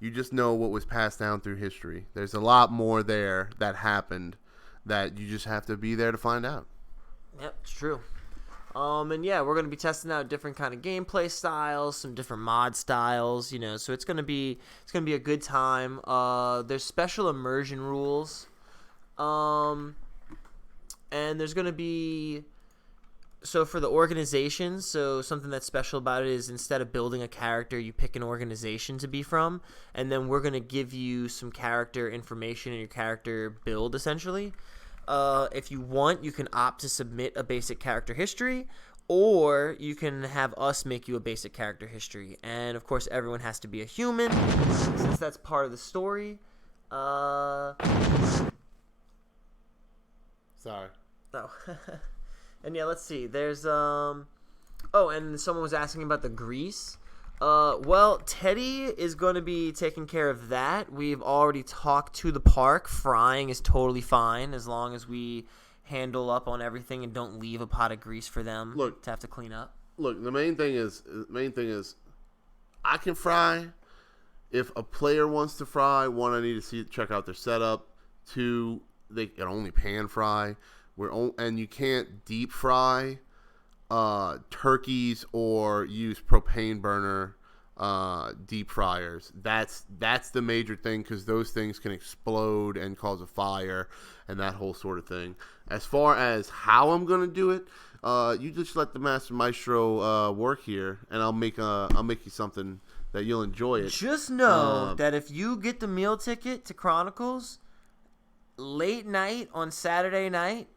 You just know what was passed down through history. There's a lot more there that happened that you just have to be there to find out. Yep, it's true. And yeah, we're going to be testing out different kind of gameplay styles, some different mod styles, so it's going to be a good time. There's special immersion rules. And there's going to be, so for the organizations, so something that's special about it is instead of building a character, you pick an organization to be from, and then we're going to give you some character information in your character build, essentially. If you want, you can opt to submit a basic character history, or you can have us make you a basic character history. And of course, everyone has to be a human, since that's part of the story. Sorry. Oh. And yeah, let's see. There's oh, and someone was asking about the grease. Well, Teddy is going to be taking care of that. We've already talked to the park. Frying is totally fine as long as we handle up on everything and don't leave a pot of grease for them to have to clean up. Look, the main thing is I can fry. If a player wants to fry, one, I need to check out their setup. Two, they can only pan fry. And you can't deep fry turkeys or use propane burner deep fryers. That's the major thing, because those things can explode and cause a fire and that whole sort of thing. As far as how I'm gonna do it, you just let the Master Maestro work here, and I'll make you something that you'll enjoy it. Just know that if you get the meal ticket to Chronicles late night on Saturday night,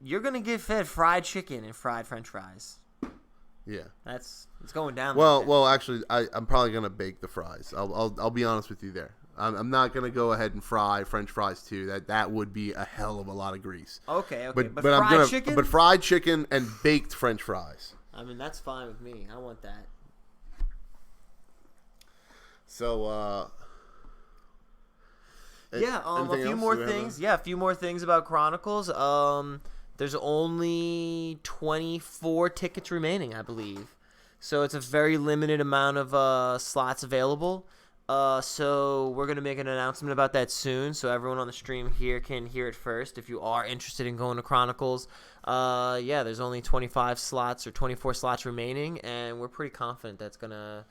you're gonna get fed fried chicken and fried French fries. Yeah, it's going down. Well, actually, I'm probably gonna bake the fries. I'll be honest with you there. I'm not gonna go ahead and fry French fries too. That would be a hell of a lot of grease. Okay. But fried chicken. But fried chicken and baked French fries. I mean, that's fine with me. I want that. So. Yeah. A few more things. Yeah, a few more things about Chronicles. There's only 24 tickets remaining, I believe. So it's a very limited amount of slots available. So we're going to make an announcement about that soon, so everyone on the stream here can hear it first. If you are interested in going to Chronicles, there's only 25 slots or 24 slots remaining, and we're pretty confident that's going to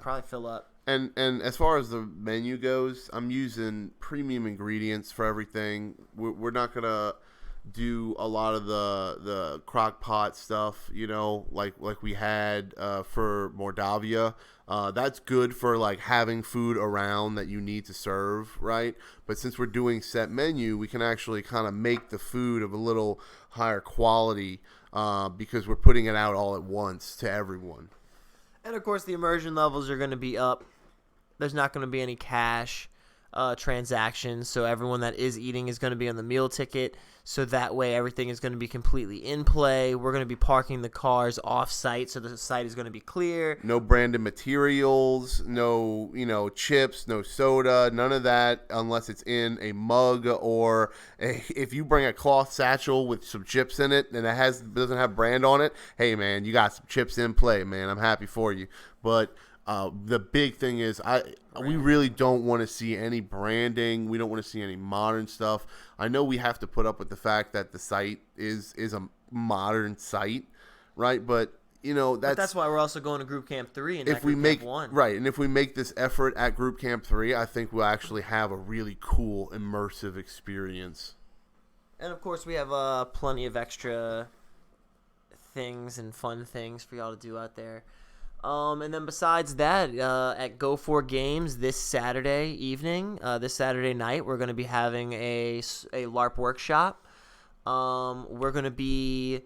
probably fill up. And as far as the menu goes, I'm using premium ingredients for everything. We're not going to do a lot of the crock pot stuff, like we had for Mordavia. That's good for like having food around that you need to serve, right? But since we're doing set menu, we can actually kind of make the food of a little higher quality because we're putting it out all at once to everyone. And of course, the immersion levels are going to be up. There's not going to be any cash transactions, so everyone that is eating is going to be on the meal ticket, so that way everything is going to be completely in play. We're going to be parking the cars off site, so the site is going to be clear. No branded materials, no chips, no soda, none of that unless it's in a mug, or if you bring a cloth satchel with some chips in it and it doesn't have brand on it, hey man, you got some chips in play, man. I'm happy for you. But the big thing is we really don't want to see any branding. We don't want to see any modern stuff. I know we have to put up with the fact that the site is a modern site, right? But that's why we're also going to Group Camp 3 and if not Group Camp 1. Right, and if we make this effort at Group Camp 3, I think we'll actually have a really cool immersive experience. And of course, we have plenty of extra things and fun things for y'all to do out there. And then besides that, at Go For Games this Saturday evening, this Saturday night, we're going to be having a LARP workshop. We're going to be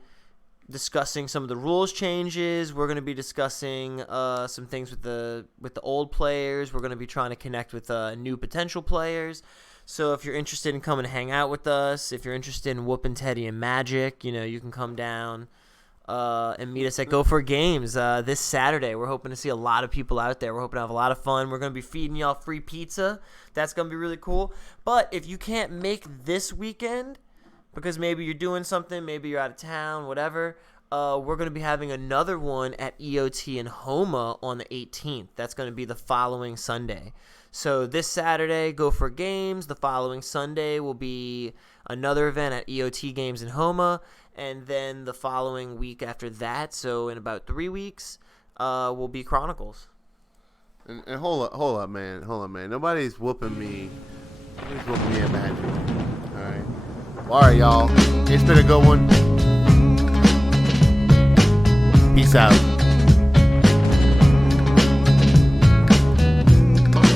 discussing some of the rules changes. We're going to be discussing some things with the old players. We're going to be trying to connect with new potential players. So if you're interested in coming to hang out with us, if you're interested in whooping Teddy and Magic, you can come down and meet us at Go For Games this Saturday. We're hoping to see a lot of people out there. We're hoping to have a lot of fun. We're going to be feeding y'all free pizza. That's going to be really cool. But if you can't make this weekend, because maybe you're doing something, maybe you're out of town, whatever, we're going to be having another one at EOT in Homa on the 18th. That's going to be the following Sunday. So this Saturday, Go For Games. The following Sunday will be another event at EOT Games in Homa. And then the following week after that, so in about 3 weeks, will be Chronicles. And hold up, man. Nobody's whooping me. Nobody's whooping me at Magic. All right. Well, all right, y'all. It's been a good one. Peace out.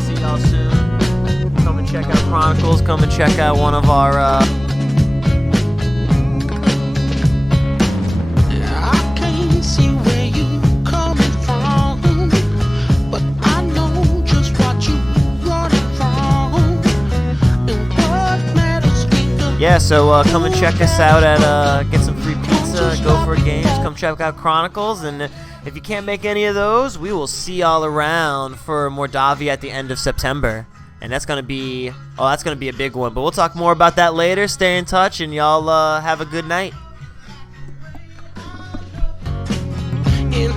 See y'all soon. Come and check out Chronicles. Come and check out one of our... so come and check us out at get some free pizza, Go for Games. Come check out Chronicles, and if you can't make any of those, we will see y'all around for Mordavia at the end of September. And that's gonna be a big one. But we'll talk more about that later. Stay in touch, and y'all have a good night. In